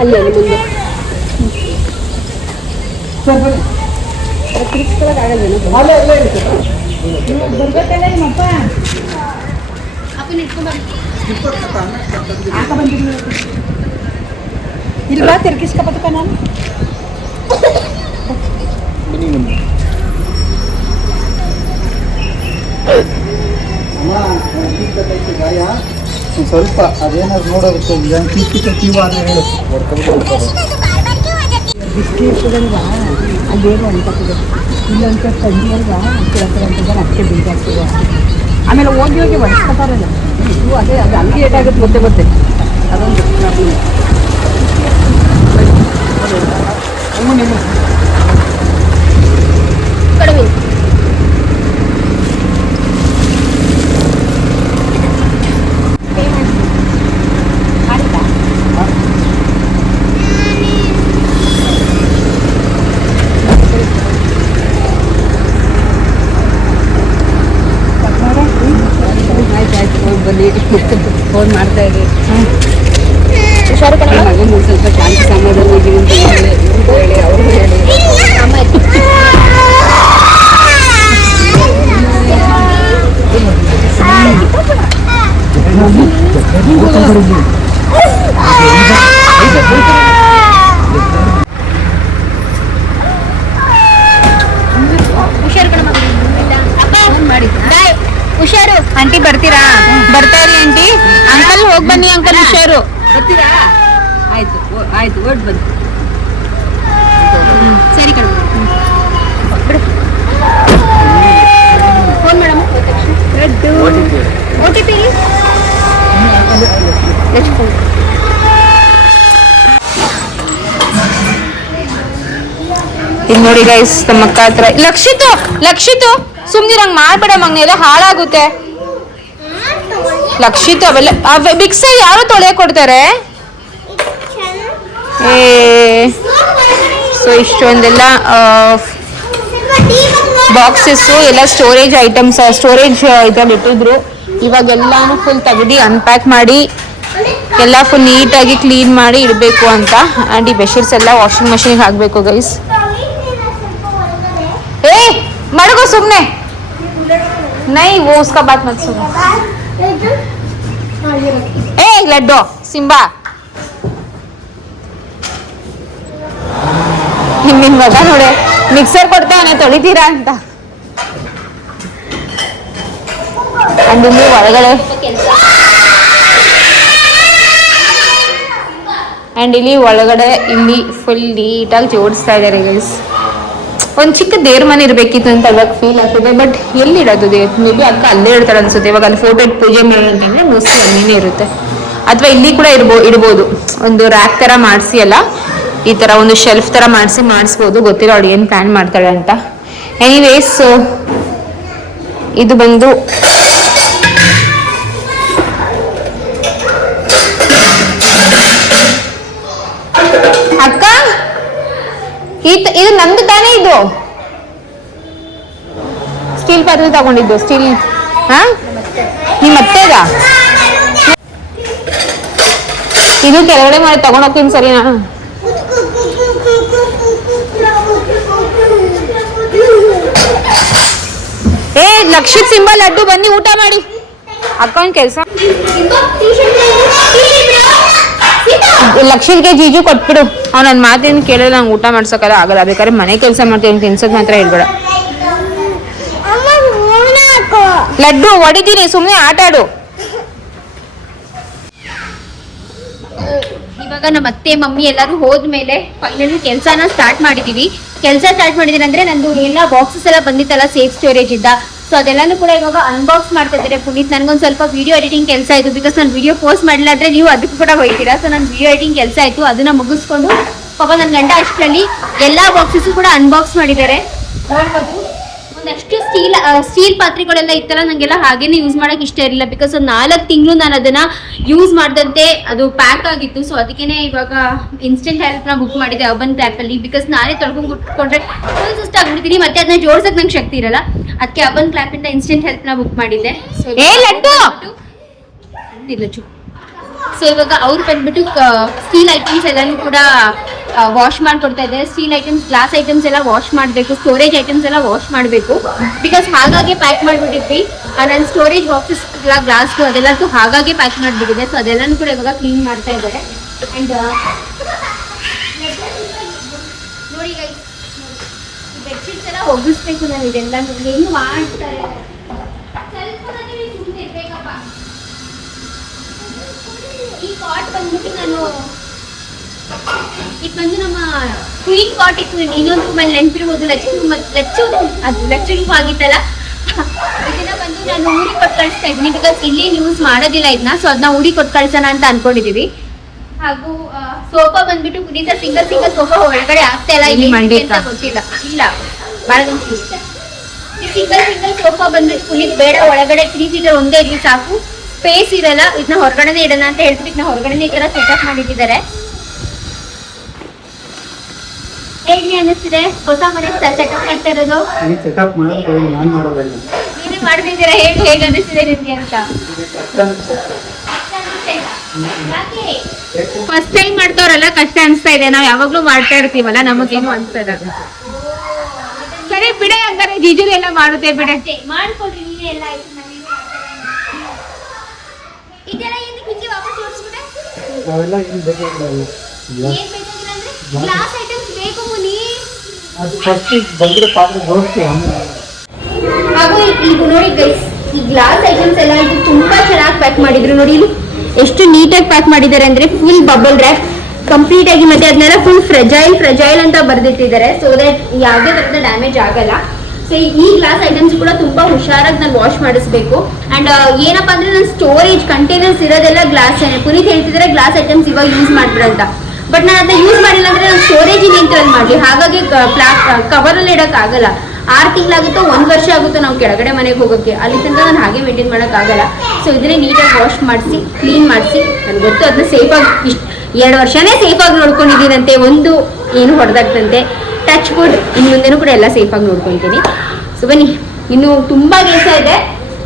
ಅಲ್ಲಿ ಮುಂದೆ ಇಲ್ಲಿ ಬಾ ತಿರ್ಗಿಸ್ಕೊಬತ್ತಕ್ಕ ನಾನು ಅಮ್ಮ ಗಾಯ ಒಂದ್ ಸ್ವಲ್ಪ ಅದೇನಾದ್ರು ನೋಡೋದು ಕಿವ ಅಂದ್ರೆ ಹೇಳು ಬಿಸ್ಕೆಟ್ಗಳಲ್ವಾ ಅಲ್ಲೇನು ಅಂತಕ್ಕದು ಇಲ್ಲಂತ ತಂದಿಯಲ್ವಾ ಕೇಳ್ತಾರೆ ಅಷ್ಟೇ ಬೀಜಾಗ್ತದೆ ಆಮೇಲೆ ಹೋಗಿ ಹೋಗಿ ಒಡಿಸ್ಕೊತಾರಲ್ಲ ಇವು ಅದೇ ಅದು ಅಲ್ಲಿಗೆ ಏಟಾಗುತ್ತೆ ಗೊತ್ತೇ ಗೊತ್ತೇ ಅದೊಂದು ನಿಮ್ಮ ಕಡಿಮೆ ಬನ್ನಿ ಫೋನ್ ಮಾಡ್ತಾ ಇರಿ. ಹುಷಾರು ಕಣ ಮಗನಿಗೆ ಸ್ವಲ್ಪ ಶಾಂತಿ ಸಮಾಧಾನ ಇದ್ದೀವಿ ಅಂತ ಹೇಳಿ ಅವರು ಹೇಳಿ ಅಮ್ಮ ಆಯ್ತು ಹುಷಾರು ಕಣ ಅಪ್ಪ ಮಾಡಿ ಬಾಯ್ ಹುಷಾರು ಆಂಟಿ ಬರ್ತೀರಾ ಬರ್ತಾ ಇರಿ ಆಂಟಿ ಅಂಕಲ್ ಹೋಗ್ ಬನ್ನಿ ಅಂಕಲ್ ಹುಷಾರು ಬರ್ತೀರಾ? ಆಯ್ತು ಆಯ್ತು ಓಟ್ ಬನ್ನಿ. ಸರಿ ಕಣ ಬಿಡು ಫೋನ್ ಮಾಡಮ್ಮ ಓ ಟಿ ಪಿ ಈಗ ನೋಡಿ ಗೈಸ್ ನಮ್ಮ ಅಕ್ಕ ಹತ್ರ ಲಕ್ಷಿತು ಸುಮ್ನಿರಂಗ್ ಮಾಡ್ಬೇಡ ಮಗನೆಲ್ಲ ಹಾಳಾಗುತ್ತೆ ಲಕ್ಷಿತು ಅವೆಲ್ಲ ಬಿಗ್ ಸೈಜ್ ಯಾರು ತೊಳೆಯಕ್ ಕೊಡ್ತಾರೆ ಸೊ ಇಷ್ಟೊಂದೆಲ್ಲ ಬಾಕ್ಸಸ್ ಎಲ್ಲ ಸ್ಟೋರೇಜ್ ಐಟಮ್ಸ್ ಸ್ಟೋರೇಜ್ ಇದ್ರಲ್ಲಿ ಇಟ್ಟಿದ್ರು ಇವಾಗೆಲ್ಲಾನು ಫುಲ್ ತೆಗ್ದು ಅನ್ಪ್ಯಾಕ್ ಮಾಡಿ ಎಲ್ಲ ಫುಲ್ ನೀಟಾಗಿ ಕ್ಲೀನ್ ಮಾಡಿ ಇಡಬೇಕು ಅಂತ ಆ್ಯಂಡ್ ಈ ಬೆಡ್ಶೀಟ್ಸ್ ಎಲ್ಲ ವಾಷಿಂಗ್ ಮಷೀನ್ಗೆ ಹಾಕಬೇಕು ಗೈಸ್ ए मड़को सुमने नहीं वो उसका बात मत सुनो ए लड्डो सिंबा ನಿನ್ನ ಮಗ ನೋಡೆ ಮಿಕ್ಸರ್ ಕೊಡ್ತಾನೆ ತೊಳಿತೀರಾ ಅಂತ ಅಂಡ್ ಇಲ್ಲಿ ಒಳಗಡೆ ಅಂಡ್ ಇಲ್ಲಿ ಒಳಗಡೆ ಇಲ್ಲಿ ಫುಲ್ ನೀಟಾಗಿ ಜೋಡಿಸ್ತಾ ಇದ್ದಾರೆ ಗೈಸ್ ಒಂದು ಚಿಕ್ಕ ದೇವ್ರ ಮನೆ ಇರಬೇಕಿತ್ತು ಅಂತ ಇವಾಗ ಫೀಲ್ ಆಗ್ತದೆ ಬಟ್ ಎಲ್ಲಿ ಇಡೋದು ದೇವ್ರು ಮೇ ಬಿ ಅಕ್ಕ ಅಲ್ಲೇ ಇಡ್ತಾರೆ ಅನ್ಸುತ್ತೆ ಇವಾಗ ಅಲ್ಲಿ ಫೋಟೋ ಇಟ್ಟು ಪೂಜೆ ಮಾಡೋದಂತಂದ್ರೆ ಮೋಸ್ಟ್ಲಿ ಅಲ್ಲಿನೇ ಇರುತ್ತೆ ಅಥವಾ ಇಲ್ಲಿ ಕೂಡ ಇಡ್ಬೋದು ಒಂದು ರ್ಯಾಕ್ ಥರ ಮಾಡಿಸಿ ಅಲ್ಲ ಈ ಥರ ಒಂದು ಶೆಲ್ಫ್ ಥರ ಮಾಡಿಸ್ಬೋದು ಗೊತ್ತಿಲ್ಲ ಅವಳು ಏನು ಪ್ಲ್ಯಾನ್ ಮಾಡ್ತಾಳೆ ಅಂತ ಎನಿವೇಸ್ ಸೊ ಇದು ಬಂದು ಅಕ್ಕ ಇದು ನಂದು ತಾನೇ ಇದು ಸ್ಟೀಲ್ ಪಾತ್ರೆ ತಗೊಂಡಿದ್ದು ಸ್ಟೀಲ್ ಹಾ ನಿಮ್ಮ ಅತ್ತೆಗ ಇದು ಕೆಳಗಡೆ ಮಾಡಿ ತಗೊಂಡ್ ಹೋಗ್ತೀನಿ ಸರಿನಾ? ಏ ಲಕ್ಷಿತ್ ಸಿಂಬಲ್ ಲಡ್ಡು ಬನ್ನಿ ಊಟ ಮಾಡಿ. ಅಕ್ಕ ಒಂದ್ ಕೆಲ್ಸ, ಲಕ್ಷಿತ್ಗೆ ಜೀಜು ಕೊಟ್ಬಿಡು. ಅವ್ನ ನನ್ ಮಾತೇನು ಕೇಳಿಲ್ಲ, ನಂಗೆ ಊಟ ಮಾಡ್ಸೋಕಲ್ಲ ಆಗಲ್ಲ. ಬೇಕಾದ್ರೆ ಮನೆ ಕೆಲಸ ಮಾಡ್ತೀನಿ, ತಿನ್ಸೋದ್ ಮಾತ್ರ ಹೇಳ್ಬೇಡ. ಲಡ್ಡು ಹೊಡಿತೀನಿ, ಸುಮ್ನೆ ಆಟ ಆಡು. ಇವಾಗ ನಮ್ಮ ಅತ್ತೆ ಮಮ್ಮಿ ಎಲ್ಲರೂ ಹೋದ್ಮೇಲೆ ಫೈನಲಿ ಕೆಲಸನ ಸ್ಟಾರ್ಟ್ ಮಾಡಿದೀವಿ. ಕೆಲಸ ಸ್ಟಾರ್ಟ್ ಮಾಡಿದೀನಿ ಅಂದ್ರೆ ನಂದು ಎಲ್ಲ ಬಾಕ್ಸಸ್ ಎಲ್ಲ ಬಂದಿತ್ತಲ್ಲ ಸೇಫ್ ಸ್ಟೋರೇಜ್ ಇದ್ದ, ಸೊ ಅದೆಲ್ಲಾನು ಕೂಡ ಇವಾಗ ಅನ್ಬಾಕ್ಸ್ ಮಾಡ್ತಾ ಇದ್ದಾರೆ ಪುನೀತ್. ನನಗೊಂದು ಸ್ವಲ್ಪ ವಿಡಿಯೋ ಎಡಿಟಿಂಗ್ ಕೆಲಸ ಆಯಿತು, ಬಿಕಾಸ್ ನಾನು ವಿಡಿಯೋ ಪೋಸ್ಟ್ ಮಾಡಿಲ್ಲ ಅಂದ್ರೆ ನೀವು ಅದಕ್ಕೂ ಕೂಡ ಹೋಗ್ತೀರಾ. ಸೊ ನಾನು ವಿಡಿಯೋ ಎಡಿಟಿಂಗ್ ಕೆಲಸ ಆಯಿತು, ಅದನ್ನ ಮುಗಿಸ್ಕೊಂಡು ಪಾಪ ನನ್ನ ಗಂಡ ಅಷ್ಟರಲ್ಲಿ ಎಲ್ಲ ಬಾಕ್ಸಸ್ ಕೂಡ ಅನ್ಬಾಕ್ಸ್ ಮಾಡಿದ್ದಾರೆ. ನೋಡ್ಬೋದು ಒಂದಷ್ಟು ಸ್ಟೀಲ್ ಪಾತ್ರೆಗಳೆಲ್ಲ ಇತ್ತಲ್ಲ, ನಂಗೆಲ್ಲ ಹಾಗೇನೆ ಯೂಸ್ ಮಾಡಕ್ ಇಷ್ಟ ಇರಲಿಲ್ಲ. ಬಿಕಾಸ್ ಒಂದು 4 ತಿಂಗಳು ನಾನು ಅದನ್ನ ಯೂಸ್ ಮಾಡ್ದಂತೆ ಅದು ಪ್ಯಾಕ್ ಆಗಿತ್ತು. ಸೊ ಅದಕ್ಕೇನೆ ಇವಾಗ ಇನ್ಸ್ಟೆಂಟ್ ಹೆಲ್ಪ್ ನ ಬುಕ್ ಮಾಡಿದೆ ಅರ್ಬನ್ ಆ್ಯಪ್ ಅಲ್ಲಿ. ಬಿಕಾಸ್ ನಾನೇ ತೊಳ್ಕೊಂಡ್ಬಿಟ್ಕೊಂಡ್ರೆ ಫುಲ್ ಸುಸ್ತು ಆಗ್ಬಿಡ್ತೀನಿ, ಮತ್ತೆ ಅದನ್ನ ಜೋಡ್ಸಕ್ ನಂಗೆ ಶಕ್ತಿ ಇರಲ್ಲ. ಅದಕ್ಕೆ ಅರ್ಬನ್ ಕ್ಲಾಪ್ ಇಂದ ಇನ್ಸ್ಟೆಂಟ್ ಹೆಲ್ಪ್ ನ ಬುಕ್ ಮಾಡಿದ್ದೆ. ಸೊ ಇವಾಗ ಅವ್ರು ಬಂದ್ಬಿಟ್ಟು ಸ್ಟೀಲ್ ಐಟಮ್ಸ್ ಎಲ್ಲಾನು ಕೂಡ ವಾಶ್ ಮಾಡ್ಕೊಡ್ತಾ ಇದ್ದಾರೆ. ಸ್ಟೀಲ್ ಐಟಮ್ಸ್, ಗ್ಲಾಸ್ ಐಟಮ್ಸ್ ಎಲ್ಲ ವಾಶ್ ಮಾಡಬೇಕು, ಸ್ಟೋರೇಜ್ ಐಟಮ್ಸ್ ಎಲ್ಲ ವಾಶ್ ಮಾಡಬೇಕು. ಬಿಕಾಸ್ ಹಾಗಾಗಿ ಪ್ಯಾಕ್ ಮಾಡಿಬಿಟ್ಟಿದ್ವಿ. ನನ್ನ ಸ್ಟೋರೇಜ್ ಬಾಕ್ಸಸ್ ಎಲ್ಲ ಗ್ಲಾಸ್ ಅದೆಲ್ಲಕ್ಕೂ ಹಾಗಾಗಿ ಪ್ಯಾಕ್ ಮಾಡಿಬಿಟ್ಟಿದೆ. ಸೊ ಅದೆಲ್ಲನೂ ಕೂಡ ಇವಾಗ ಕ್ಲೀನ್ ಮಾಡ್ತಾ ಇದ್ದಾರೆ. ಆ್ಯಂಡ್ ನೋಡಿ ಗೈಸ್, ಈ ಬೆಡ್ಶೀಟ್ಸ್ ಎಲ್ಲ ಒಗ್ಗಿಸ್ಬೇಕು. ನಾನು ಇದೆಲ್ಲ ಹೆಂಗೆ ಮಾಡ್ತಾರೆ ಈ ಕಾಟ್ ಬಂದ್ಬಿಟ್ಟು ನಾನು ಇದು ಬಂದು ನಮ್ಮ ಕ್ವೀನ್ ಕಾಟ್ ಇತ್ತು. ಇನ್ನೊಂದು ಮೇಲೆ ನೆನಪಿರ್ಬೋದು, ಲಚ್ಚು ಆಗಿತ್ತಲ್ಲ, ಇದನ್ನ ಬಂದು ನಾನು ಊರಿಗೆ ಕೊಟ್ಟು ಕಳಿಸ್ತಾ ಇದ್ದೀನಿ. ಬಿಕಾಸ್ ಇಲ್ಲಿ ಯೂಸ್ ಮಾಡೋದಿಲ್ಲ ಇದನ್ನ. ಸೊ ಅದನ್ನ ಊರಿಗೆ ಕೊಟ್ಟು ಕಳ್ಸೋಣ ಅಂತ ಅನ್ಕೊಂಡಿದೀವಿ. ಹಾಗೂ ಸೋಫಾ ಬಂದ್ಬಿಟ್ಟು ಪುನೀತ ಸಿಂಗಲ್ ಸೋಫಾ ಒಳಗಡೆ ಆಗ್ತಾ ಇಲ್ಲ, ಇಲ್ಲಿ ಅಂತ ಗೊತ್ತಿಲ್ಲ. ಇಲ್ಲ ಸಿಂಗಲ್ ಸೋಫಾ ಬಂದ್ಬಿಟ್ಟು ಪುನೀತ್ ಬೇಡ, ಒಳಗಡೆ 3 ಸೀಟರ್ ಒಂದೇ ಇರ್ಲಿ ಸಾಕು, ಸ್ಪೇಸ್ ಇರಲ್ಲ, ಇದನ್ನ ಹೊರಗಡೆನೆ ಇಡೋಣ ಅಂತ ಹೇಳ್ಬಿಟ್ಟು ಇದನ್ನ ಹೊರಗಡೆನೆ ಈ ತರ ಸೆಟಪ್ ಮಾಡಿಟ್ಟಿದ್ದಾರೆ. ಹೇಗೆ ಅನ್ನಿಸ್ತಿದೆ ಹೊಸ ಮನೆ ಸೆಟಪ್ ಮಾಡ್ತಾ ಇರೋದು? ನೀವೇ ಮಾಡ್ತಿದ್ದೀರಾ, ಹೇಗೆ ಅನ್ನಿಸ್ತಿದೆ ನಿಮ್ಗೆ ಅಂತ? ಫಸ್ಟ್ ಟೈಮ್ ಮಾಡ್ತಾವ್ರಲ್ಲ ಕಷ್ಟ ಅನ್ಸ್ತಾ ಇದೆ. ನಾವ್ ಯಾವಾಗ್ಲೂ ಮಾಡ್ತಾ ಇರ್ತೀವಲ್ಲ, ನಮಗೇನು ಅನ್ಸ್ತದ. ಸರಿ ಬಿಡೆ, ಹಂಗಾರೆ ಜೀಜು ಎಲ್ಲ ಮಾಡುತ್ತೆ ಬಿಡೆ. ಮಾಡ್ಕೊಡ್ರಿ ನೀವೇ ಎಲ್ಲ ಆಯ್ತು. ಇದೆಲ್ಲ ಏನಕ್ಕೆ ಹಿಂಗೆ ವಾಪಸ್ ಜೋಡಿಸ್ಬಿಟ್ಟೆ? ಅವೆಲ್ಲ ಏನು ಬೇಕಾಗಿಲ್ಲ. ಏನ್ ಬೇಕಾಗಿಲ್ಲ ಅಂದ್ರೆ ಗ್ಲಾಸ್ ಐಟಮ್ಸ್ ಬೇಕು ಮುನಿ. ಅದು ಫಸ್ಟ್ ಬಂದಿರೋ ಪಾತ್ರೆ ಜೋಡಿಸ್ತೀವಿ ಆಮೇಲೆ. ಹಾಗೂ ಈಗ ನೋಡಿ ಗೈಸ್, ಈ ಗ್ಲಾಸ್ ಐಟಮ್ಸ್ ಎಲ್ಲ ಇದು ತುಂಬಾ ಚೆನ್ನಾಗಿ ಪ್ಯಾಕ್ ಮಾಡಿದ್ರು. ನೋಡಿ ಇಲ್ಲಿ ಎಷ್ಟು ನೀಟಾಗಿ ಪ್ಯಾಕ್ ಮಾಡಿದ್ದಾರೆ ಅಂದ್ರೆ ಫುಲ್ ಬಬಲ್ ರ್ಯಾಪ್ ಕಂಪ್ಲೀಟ್ ಆಗಿ, ಮತ್ತೆ ಅದನ್ನೆಲ್ಲ ಫುಲ್ ಫ್ರೆಜೈಲ್ ಅಂತ ಬರೆದಿಟ್ಟಿದ್ದಾರೆ. ಸೊ ದಟ್ ಯಾವುದೇ ತರದ ಡ್ಯಾಮೇಜ್ ಆಗಲ್ಲ. ಸೊ ಈ ಗ್ಲಾಸ್ ಐಟಮ್ಸ್ ಕೂಡ ತುಂಬಾ ಹುಷಾರಾಗಿ ನಾನು ವಾಶ್ ಮಾಡಿಸ್ಬೇಕು. ಅಂಡ್ ಏನಪ್ಪಾ ಅಂದ್ರೆ ನನ್ನ ಸ್ಟೋರೇಜ್ ಕಂಟೈನರ್ಸ್ ಇರೋದೆಲ್ಲ ಗ್ಲಾಸ್. ಪುನೀತ್ ಹೇಳ್ತಿದ್ರೆ ಗ್ಲಾಸ್ ಐಟಮ್ಸ್ ಇವಾಗ ಯೂಸ್ ಮಾಡ್ಬಿಡ ಅಂತ. ಬಟ್ ನಾನು ಅದನ್ನ ಯೂಸ್ ಮಾಡಿಲ್ಲ ಅಂದ್ರೆ ನಾನು ಸ್ಟೋರೇಜ್ ನಿಂತ್ರಲ್ಲಿ ಮಾಡಲಿ, ಹಾಗಾಗಿ ಕವರಲ್ಲಿ ಇಡಕ್ ಆಗಲ್ಲ. 6 ತಿಂಗಳಾಗುತ್ತೋ 1 ವರ್ಷ ಆಗುತ್ತೋ ನಾವು ಕೆಳಗಡೆ ಮನೆಗೆ ಹೋಗೋಕ್ಕೆ, ಅಲ್ಲಿ ತನಕ ನಾನು ಹಾಗೆ ಮೇಂಟೈನ್ ಮಾಡೋಕ್ಕಾಗಲ್ಲ. ಸೊ ಇದನ್ನೇ ನೀಟಾಗಿ ವಾಶ್ ಮಾಡಿಸಿ ಕ್ಲೀನ್ ಮಾಡಿಸಿ, ನನಗೆ ಗೊತ್ತು ಅದನ್ನ ಸೇಫಾಗಿ 2 ವರ್ಷನೇ ಸೇಫಾಗಿ ನೋಡ್ಕೊಂಡಿದ್ದೀನಂತೆ, ಒಂದು ಏನು ಹೊಡೆದಾಗ್ತಂತೆ. ಟಚ್ ವುಡ್, ಇನ್ನು ಮುಂದೆನೂ ಕೂಡ ಎಲ್ಲ ಸೇಫಾಗಿ ನೋಡ್ಕೊತೀನಿ. ಸೊ ಬನ್ನಿ, ಇನ್ನು ತುಂಬಾ ಕೆಲಸ ಇದೆ.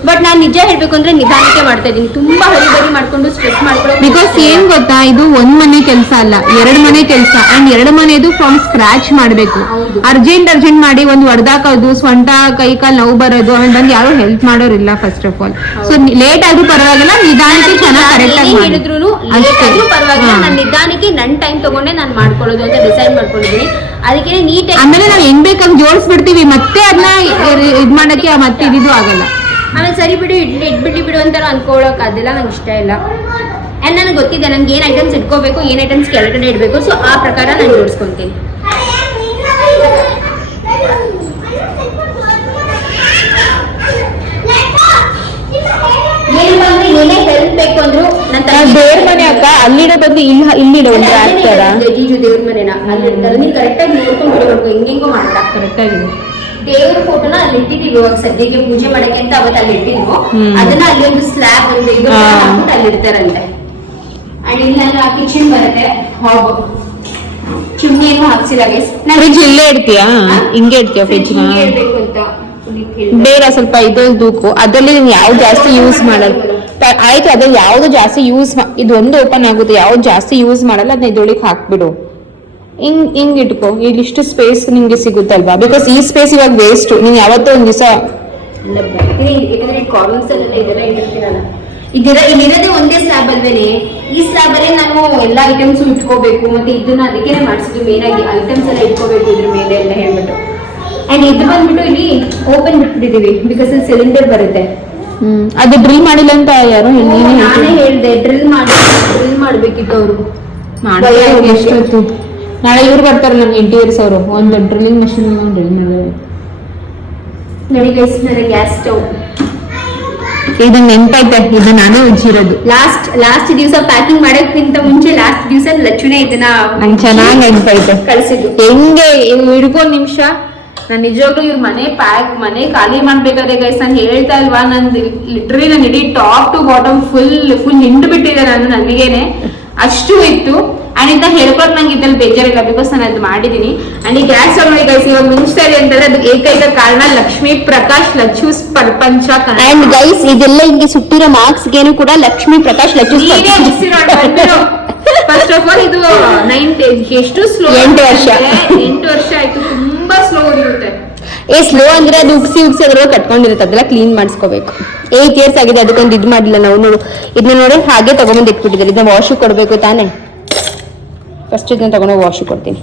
ಬಟ್ ನಾನು ನಿಜ ಹೇಳ್ಬೇಕು ಅಂದ್ರೆ ನಿಧಾನಕ್ಕೆ ಮಾಡ್ತಾ ಇದ್ದೀನಿ, ತುಂಬಾ ಹರಿಬರಿ ಮಾಡ್ಕೊಂಡು ಸ್ಟ್ರೆಸ್ ಮಾಡ್ಕೊಂಡು. ಬಿಕಾಸ್ ಏನ್ ಗೊತ್ತಾ, ಇದು 1 ಮನೆ ಕೆಲಸ ಅಲ್ಲ, 2 ಮನೆ ಕೆಲಸ. ಅಂಡ್ 2 ಮನೆದು ಫ್ರಮ್ ಸ್ಕ್ರಾಚ್ ಮಾಡ್ಬೇಕು. ಅರ್ಜೆಂಟ್ ಮಾಡಿ ಒಂದು ಹೊಡೆದಾಕೋದು, ಸ್ವಂಟ ಕೈ ಕಾಲು ನೋವು ಬರೋದು, ಆಮೇಲೆ ಬಂದು ಯಾರು ಹೆಲ್ಪ್ ಮಾಡೋರಿಲ್ಲ first of all. So late ಆದ್ರೂ ಪರವಾಗಿಲ್ಲ, ನಿಧಾನಕ್ಕೆ ಚೆನ್ನಾಗಿ ಕರೆಕ್ಟ್ ಆಗಿ ಹೇಳಿದ್ರು ಪರವಾಗಿಲ್ಲ, ನಾನು ನಿಧಾನಕ್ಕೆ ನನ್ನ ಟೈಮ್ ತಗೊಂಡೆ ನಾನು ಮಾಡ್ಕೊಳ್ಳೋದು ಅಂತ ಡಿಸೈಡ್ ಮಾಡ್ಕೊಂಡಿದ್ದೀನಿ. ಅದಕ್ಕೆ ನೀಟಾಗಿ ಆಮೇಲೆ ನಾವು ಹೆಂಗ್ ಬೇಕಾಗಿ ಜೋಡಿಸ್ಬಿಡ್ತೀವಿ, ಮತ್ತೆ ಅದನ್ನ ಇದ್ ಮಾಡಕ್ಕೆ ಮತ್ತೆ ಇದಿದು ಆಗಲ್ಲ. ಆಮೇಲೆ ಸರಿ ಬಿಡು ಇಟ್ಬಿಡು ಅಂತ ಅನ್ಕೊಳ್ಳೋಕೆ ಅದೆಲ್ಲ ನಂಗೆ ಇಷ್ಟ ಇಲ್ಲ. ಆ್ಯಂಡ್ ನನಗೆ ಗೊತ್ತಿದೆ ನನಗೆ ಏನು ಐಟಮ್ಸ್ ಇಟ್ಕೋಬೇಕು, ಏನು ಐಟಮ್ಸ್ ಕೆಳಗಡೆ ಇಡಬೇಕು. ಸೊ ಆ ಪ್ರಕಾರ ನಾನು ಜೋಡಿಸ್ಕೊತೀನಿ. ಏನೇ ಹೆಲ್ಪ್ ಬೇಕು ಅಂದ್ರು ದೇವ್ರ ಮನೆ ಅಕ್ಕ, ಅಲ್ಲಿಡೋ ಬಂದು ಇಲ್ಲಿಡೋ ಒಂದು ಆಗ್ತಾರ ಜೀಜು ದೇವ್ರ ಮನೆನ ಅಲ್ಲಿ ಇಡ್ತಾರೆ. ನೀನು ಕರೆಕ್ಟಾಗಿ ನೋಡ್ಕೊಂಡು ಬಿಡಬೇಕು, ಹೆಂಗೆಂಗೋ ಮಾಡ್ತಾ ಕರೆಕ್ಟಾಗಿದೆ. ದೇವ್ರ ಫೋಟೋನ ಅಲ್ಲಿ ಇಟ್ಟಿದೀವಿ ಇವಾಗ ಸದ್ಯಕ್ಕೆ ಪೂಜೆ ಮಾಡಕ್ಕೆ ಅಂತ ಅವತ್ತು ಅಲ್ಲಿ ಇಟ್ಟಿದ್ವು. ಅದನ್ನ ಅಲ್ಲಿ ಒಂದು ಸ್ಲ್ಯಾಬ್ ಒಂದು ಇದು ಹಾಕ್ಬಿಟ್ಟು ಅಲ್ಲಿ ಇಡ್ತಾರಂತೆ. ಅಂಡ್ ಇಲ್ಲ ಕಿಚನ್ ಬರುತ್ತೆ, ಹಾಬ್ ಚುಮ್ನಿ ಏನು ಹಾಕ್ಸಿಲ್ಲ ಗೈಸ್. ಫ್ರಿಜ್ ಇಲ್ಲೇ ಇಡ್ತೀಯಾ? ಹಿಂಗೆ ಇಡ್ತೀಯ ಫ್ರಿಜ್? ಇಡ್ಬೇಕು ಅಂತ ಬೇರೆ ಸ್ವಲ್ಪ ಇದು ದೂಕು, ಅದ್ರಲ್ಲಿ ಯಾವ್ದು ಜಾಸ್ತಿ ಯೂಸ್ ಮಾಡಲ್ಲ. ಆಯ್ತು ಅದು ಯಾವ್ದು ಜಾಸ್ತಿ ಯೂಸ್ ಇದು ಒಂದು ಓಪನ್ ಆಗುತ್ತೆ, ಯಾವ್ದು ಜಾಸ್ತಿ ಯೂಸ್ ಮಾಡಲ್ಲ ಅದನ್ನ ಇದ್ರೊಳಗೆ ಹಾಕ್ಬಿಡು. ಹಿಂಗ್ ಇಟ್ಕೋ, ಇಲ್ಲಿಷ್ಟು ಸ್ಪೇಸ್ ನಿಮ್ಗೆ ಸಿಗುತ್ತಲ್ವಾ, ಬಿಕಾಸ್ ಈ ಸ್ಪೇಸ್ ಇವಾಗ ವೇಸ್ಟ್. ನೀನ್ ಯಾವತ್ತೋ ಒಂದ್ ದಿವಸ ಕಾರ್ನರ್ಸ್ ಅಲ್ಲೆಲ್ಲ ಇದೆಲ್ಲ ಇಟ್ಟಿರ್ತೀನಲ್ಲ, ಇಲ್ಲಿರೋದೇ ಒಂದೇ ಸ್ಲ್ಯಾಬ್ ಅಲ್ವೇನೆ. ಈ ಸ್ಲ್ಯಾಬ್ ಅಲ್ಲೇ ನಾನು ಎಲ್ಲ ಐಟಮ್ಸ್ ಇಟ್ಕೋಬೇಕು. ಮತ್ತೆ ಇದನ್ನ ಅದಕ್ಕೆ ಮಾಡಿಸಿದ್ವಿ, ಮೇನ್ ಆಗಿ ಐಟಮ್ಸ್ ಎಲ್ಲ ಇಟ್ಕೋಬೇಕು ಇದ್ರ ಮೇಲೆ ಎಲ್ಲ ಹೇಳ್ಬಿಟ್ಟು. ಅಂಡ್ ಇದು ಬಂದ್ಬಿಟ್ಟು ಇಲ್ಲಿ ಓಪನ್ ಬಿಟ್ಬಿಟ್ಟಿದೀವಿ, ಬಿಕಾಸ್ ಇಲ್ಲಿ ಸಿಲಿಂಡರ್ ಬರುತ್ತೆ. ಅದು ಡ್ರಿಲ್ ಮಾಡಿಲ್ಲ ಅಂತ ಯಾರು ನಾನೇ ಹೇಳ್ದೆ ಡ್ರಿಲ್ ಮಾಡ್ಬೇಕಿತ್ತು ಅವರು. ಎಷ್ಟೊತ್ತು ನಾಳೆ ಇವ್ರು ಬರ್ತಾರೆ ನಮ್ಗೆ ಇಂಟೀರಿಯರ್ಸ್ ಅವರು, ಒಂದು ಡ್ರಿಲ್ಲಿಂಗ್ ಮಷಿನ್ ಡ್ರಿಲ್ ಮಾಡಿದ್ರು. ನೋಡಿ ಗೈಸ್, ನನ್ನ ಗ್ಯಾಸ್ ಸ್ಟವ್ ಇದು ನೆನ್ಪೈತೆ, ಇದು ನಾನು ಉಜ್ಜಿರೋದು. ಲಾಸ್ಟ್ ದಿವಸ ಪ್ಯಾಕಿಂಗ್ ಮಾಡೋಕ್ಕಿಂತ ಮುಂಚೆ ಲಾಸ್ಟ್ ದಿವಸ ಲಚ್ಚುನೆ ಇದನ್ನ ನಂಗೆ ಚೆನ್ನಾಗಿ ನೆನ್ಪೈತೆ. ಕಳ್ಸಿದ್ದು ಹೆಂಗೆ ಹಿಡ್ಕೊಂಡ್ ನಿಮಿಷ ನಾನು ನಿಜವಾಗ್ಲೂ ಇವ್ರ ಮನೆ ಖಾಲಿ ಮಾಡ್ಬೇಕಾದ್ರೆ ಗೈಸ್ ನಾನು ಹೇಳ್ತಾ ಇಲ್ವಾ, ನಂದು ಲಿಟ್ರಲಿ ನಾನು ಇಡೀ ಟಾಪ್ ಟು ಬಾಟಮ್ ಫುಲ್ ಹಿಂಡು ಬಿಟ್ಟಿದೆ ನನಗೇನೆ, ಅಷ್ಟು ಇತ್ತು. ಅಂಡ್ ಇಂತ ಹೇಳ್ಕೊಳಕ್ ನಂಗೆ ಇದ್ರಲ್ಲಿ ಬೇಜಾರಿಲ್ಲ, ಬಿಕಾಸ್ ನಾನು ಅದು ಮಾಡಿದೀನಿ. ಅಂಡ್ ಈ ಗ್ಯಾಸ್ ನೋಡಿ ಗೈಸ್ ಇವಾಗ ಮುಂಚ್ತಾ ಇದೆ ಅಂತಂದ್ರೆ ಅದು ಏಕೈಕ ಕಾರಣ ಲಕ್ಷ್ಮೀ ಪ್ರಕಾಶ್ ಲಚ್ಚೂಸ್ ಪ್ರಪಂಚ. ಅಂಡ್ ಗೈಸ್ ಇದೆಲ್ಲ ಹಿಂಗೆ ಸುಟ್ಟಿರೋ ಮಾರ್ಕ್ಸ್ ಗೇನು ಕೂಡ ಲಕ್ಷ್ಮೀ ಪ್ರಕಾಶ್ ಲಚ್ಚೂಸ್. ಫಸ್ಟ್ ಆಫ್ ಆಲ್ ಇದು ಎಷ್ಟು ಸ್ಲೋ, 8 ವರ್ಷ ಆಯ್ತು, ತುಂಬಾ ಸ್ಲೋ ಇರುತ್ತೆ. ಸ್ಲೋ ಅಂದ್ರೆ ಅದು ಉಗ್ಸಿ ಅದ್ರೊಳಗೆ ಕಟ್ಕೊಂಡಿರುತ್ತೆ, ಅದೆಲ್ಲ ಕ್ಲೀನ್ ಮಾಡಿಸ್ಕೋಬೇಕು. 8 years ಆಗಿದೆ, ಅದಕ್ಕೊಂದು ಇದು ಮಾಡಿಲ್ಲ ನಾವು. ನೋಡು ಇದನ್ನ ನೋಡಿ ಹಾಗೆ ತಗೊಂಬಂದು ಇಟ್ಬಿಟ್ಟಿದ್ದಾರೆ. ಇದನ್ನ ವಾಶ್ ಕೊಡ್ಬೇಕು ತಾನೆ, ಫಸ್ಟ್ ಇದನ್ನ ತಗೊಂಡು ವಾಶ್ ಕೊಡ್ತೀನಿ.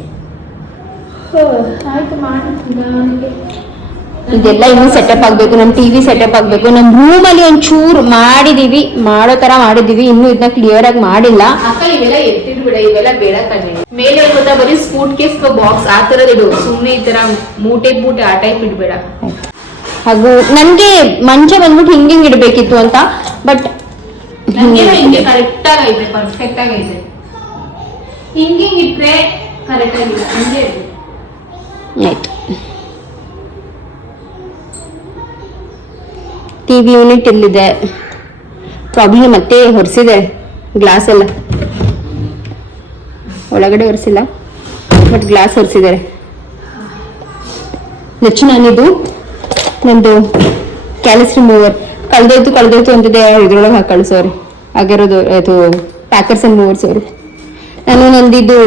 ಇದೆಲ್ಲ ಇನ್ನೂ ಸೆಟಪ್ ಆಗ್ಬೇಕು, ನಮ್ ಟಿವಿ ಸೆಟಪ್ ಆಗ್ಬೇಕು. ನಮ್ ರೂಮ್ ಅಲ್ಲಿ ಒಂಚೂರು ಮಾಡೋ ತರ ಮಾಡಿದೀವಿ, ಇನ್ನು ಇದನ್ನ ಕ್ಲಿಯರ್ ಆಗಿ ಮಾಡಿಲ್ಲ. ಅಕ್ಕ ಇವೆಲ್ಲ ಎತ್ತಿಡ್ಬಿಡ, ಇವೆಲ್ಲ ಬೇಡ ಕಣ್ಣೆ. ಮೇಲೆ ಗೊತ್ತಾ ಬರೀ ಸೂಟ್ ಕೇಸ್ ಬಾಕ್ಸ್ ಆ ತರದ್ ಇಡು, ಸುಮ್ನೆ ಈ ತರ ಮೂಟೆ ಆ ಟೈಪ್ ಇಡ್ಬೇಡ. ಹಾಗೂ ನನ್ಗೆ ಮಂಚ ಬಂದ್ಬಿಟ್ಟು ಹಿಂಗಿಂಗ್ ಇಡ್ಬೇಕಿತ್ತು ಅಂತ, ಬಟ್ ಹಿಂಗೆ ಕರೆಕ್ಟ್ ಆಗೈತೆ, ಪರ್ಫೆಕ್ಟ್ ಆಗೈತೆ. ಹಿಂಗಿಂಗ್ ಇಟ್ರೆ ಕರೆಕ್ಟ್ ಆಗಿಲ್ಲ, ಹಂಗೆ ಆಯ್ತು. ಟಿವಿ ಯೂನಿಟ್ ಇಲ್ಲಿದೆ, ಪ್ರಾಬ್ಲಮ್ ಮತ್ತೆ ಹೊರಿಸಿದೆ ಗ್ಲಾಸ್ ಎಲ್ಲ, ಒಳಗಡೆ ಒರೆಸಿಲ್ಲ ಬಟ್ ಗ್ಲಾಸ್ ಹೊರಿಸಿದ್ದಾರೆ. ನೆಚ್ಚು ನಾನಿದು ನಂದು ಕ್ಯಾಲಸ್ ರಿಮೂವರ್ ಕಳ್ದೋಯ್ತು ಅಂತಿದೆ, ಇದ್ರೊಳಗೆ ಹಾಕಿ ಕಳಿಸೋರು ಆಗಿರೋದು. ಅದು ಪ್ಯಾಕರ್ಸ್ ಅಂಡ್ ಮೂವರ್ಸ್ ಅವರು. ನಾನು ನಂದಿದ್ದು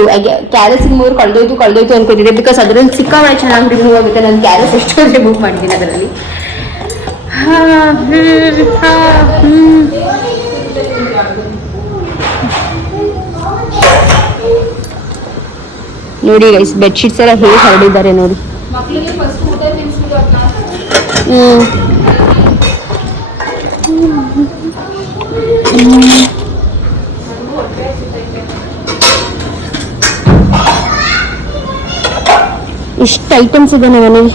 ಕ್ಯಾಲಸ್ ರಿಮೂವರ್ ಕಳ್ದೋಯ್ತು ಅನ್ಕೊಂಡಿದ್ದೆ, ಬಿಕಾಸ್ ಅದರಲ್ಲಿ ಸಿಕ್ಕಾಬಳೆ ಚೆನ್ನಾಗಿ ರಿಮೂವ್ ಆಗುತ್ತೆ. ನಾನು ಕ್ಯಾಲಸ್ ಎಷ್ಟೊಂದು ರಿಮೂವ್ ಮಾಡಿದ್ದೀನಿ ಅದರಲ್ಲಿ. ನೋಡಿ ಗೈಸ್, ಬೆಡ್ಶೀಟ್ಸ್ ಎಲ್ಲ ಹೇಗೆ ಹರಡಿದ್ದಾರೆ ನೋಡಿ. ಇಷ್ಟು ಐಟಮ್ಸ್ ಇದೆ ನಮ್ಮ ಮನೇಲಿ,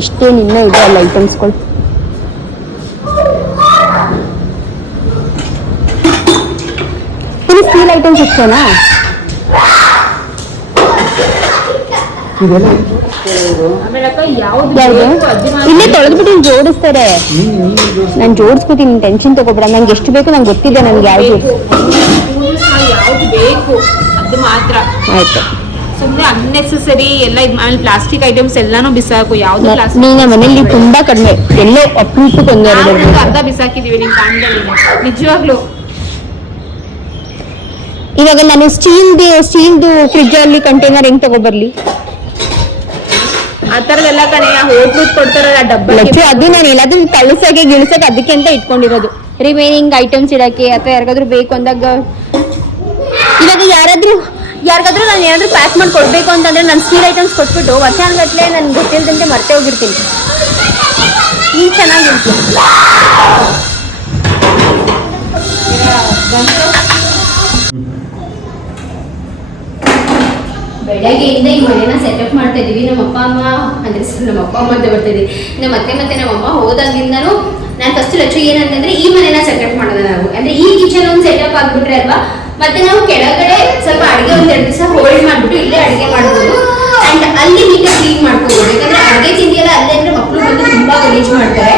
ಇಷ್ಟೇನು ಇನ್ನೂ ಇದೆ ಅಲ್ಲ ಐಟಮ್ಸ್ಗಳು. ಇದು ಸ್ಟೀಲ್ ಐಟಮ್ಸ್ ಇಷ್ಟೇನಾ? ಇಲ್ಲೇ ತೊಳೆದ್ಬಿಟ್ಟು ಜೋಡಿಸ್ತಾರೆ. ನಾನು ಜೋಡಿಸ್ಕೋತೀನಿ, ಟೆನ್ಷನ್ ತಗೋಬೇಡ. ನಂಗೆ ಎಷ್ಟು ಬೇಕು ನಂಗೆ ಗೊತ್ತಿದೆ, ನನ್ಗೆ ಯಾವ್ದು ಬೇಕು ಅದು ಮಾತ್ರ. ಆಯ್ತು, ಸುಮ್ಮನೆ ಅನ್ನೆಸೆಸರಿ ಎಲ್ಲ ಆಮೇಲೆ ಪ್ಲಾಸ್ಟಿಕ್ ಐಟಮ್ಸ್ ಎಲ್ಲಾನು ಬಿಸಾಕು. ಯಾವ್ದು ನೀನ ಮನೇಲಿ ತುಂಬಾ ಕಡಿಮೆ, ಎಲ್ಲೋ ಅಪರೂಪಕ್ಕೆ ಒಂದೆರಡು ಅರ್ಧ ಬಿಸಾಕಿದೀವಿ ನಿಮ್ ಕಾಂಡಲ್ಲಿ ನಿಜವಾಗ್ಲು. ಇವಾಗ ನಾನು ಸ್ಟೀಲ್ದು ಫ್ರಿಜ್ ಅಲ್ಲಿ ಕಂಟೈನರ್ ಹೆಂಗ್ ತಗೋಬರ್ಲಿ? ಆ ತರದೆಲ್ಲ ಕಣೆ ಹೋಟ್ಲು ಕೊಡ್ತಾರಲ್ಲ ಡಬ್ಬ, ಅದು ನಾನು ಎಲ್ಲಾದ್ರೂ ಕಳಿಸಕ್ಕೆ ಗಿಳಿಸಕ್ಕೆ ಅದಕ್ಕೆ ಅಂತ ಇಟ್ಕೊಂಡಿರೋದು. ರಿಮೈನಿಂಗ್ ಐಟಮ್ಸ್ ಇಡಕ್ಕೆ ಅಥವಾ ಯಾರಿಗಾದ್ರೂ ಬೇಕು ಅಂದಾಗ, ಇವಾಗ ಯಾರಿಗಾದ್ರೂ ನಾನು ಏನಾದ್ರೂ ಪ್ಯಾಕ್ ಮಾಡಿ ಕೊಡ್ಬೇಕು ಅಂತಂದ್ರೆ ನಾನು ಸ್ಟೀಲ್ ಐಟಮ್ಸ್ ಕೊಟ್ಬಿಟ್ಟು ವರ್ಷಾನುಗಟ್ಲೆ ನನ್ಗೆ ಗೊತ್ತಿಲ್ಲದಂತೆ ಮರ್ತೇ ಹೋಗಿರ್ತೀನಿ. ಈಗ ಚೆನ್ನಾಗಿರ್ತೀನಿ. ಬೆಳಗ್ಗೆಯಿಂದ ಈ ಮನೆನ ಸೆಟಪ್ ಮಾಡ್ತಾ ಇದೀವಿ. ನಮ್ಮ ಅಪ್ಪ ಅಮ್ಮ ಅಂದ್ರೆ ನಮ್ಮ ಅಪ್ಪ ಅಮ್ಮ ಅಂತ ಬರ್ತಾ ಇದೀವಿ. ಮತ್ತೆ ನಮ್ಮ ಅಮ್ಮ ಹೋದಾಗಿಂದನೂ ನಾನು ಫಸ್ಟ್ ಲಚ್ಚು ಏನಂತಂದ್ರೆ ಈ ಮನೆನ ಸೆಟಪ್ ಮಾಡೋದು ನಾವು. ಅಂದ್ರೆ ಈ ಕಿಚನ್ ಒಂದು ಸೆಟಪ್ ಆಗ್ಬಿಟ್ರೆ ಅಲ್ವಾ, ಮತ್ತೆ ನಾವು ಕೆಳಗಡೆ ಸ್ವಲ್ಪ ಅಡಿಗೆ ಒಂದ್ 2 ದಿವಸ ಹೋಲ್ಡ್ ಮಾಡ್ಬಿಟ್ಟು ಇಲ್ಲೇ ಅಡಿಗೆ ಮಾಡ್ಬೋದು. ಅಂಡ್ ಅಲ್ಲಿ ನೀಟಾಗಿ ಕ್ಲೀನ್ ಮಾಡ್ಕೋಬಹುದು. ಯಾಕಂದ್ರೆ ಅಡಿಗೆ ತಿಂಡಿ ಎಲ್ಲ ಅಲ್ಲೇ ಅಂದ್ರೆ ಮಕ್ಕಳು ಬಂದು ತುಂಬಾ ಗಲೀಜ್ ಮಾಡ್ತಾರೆ.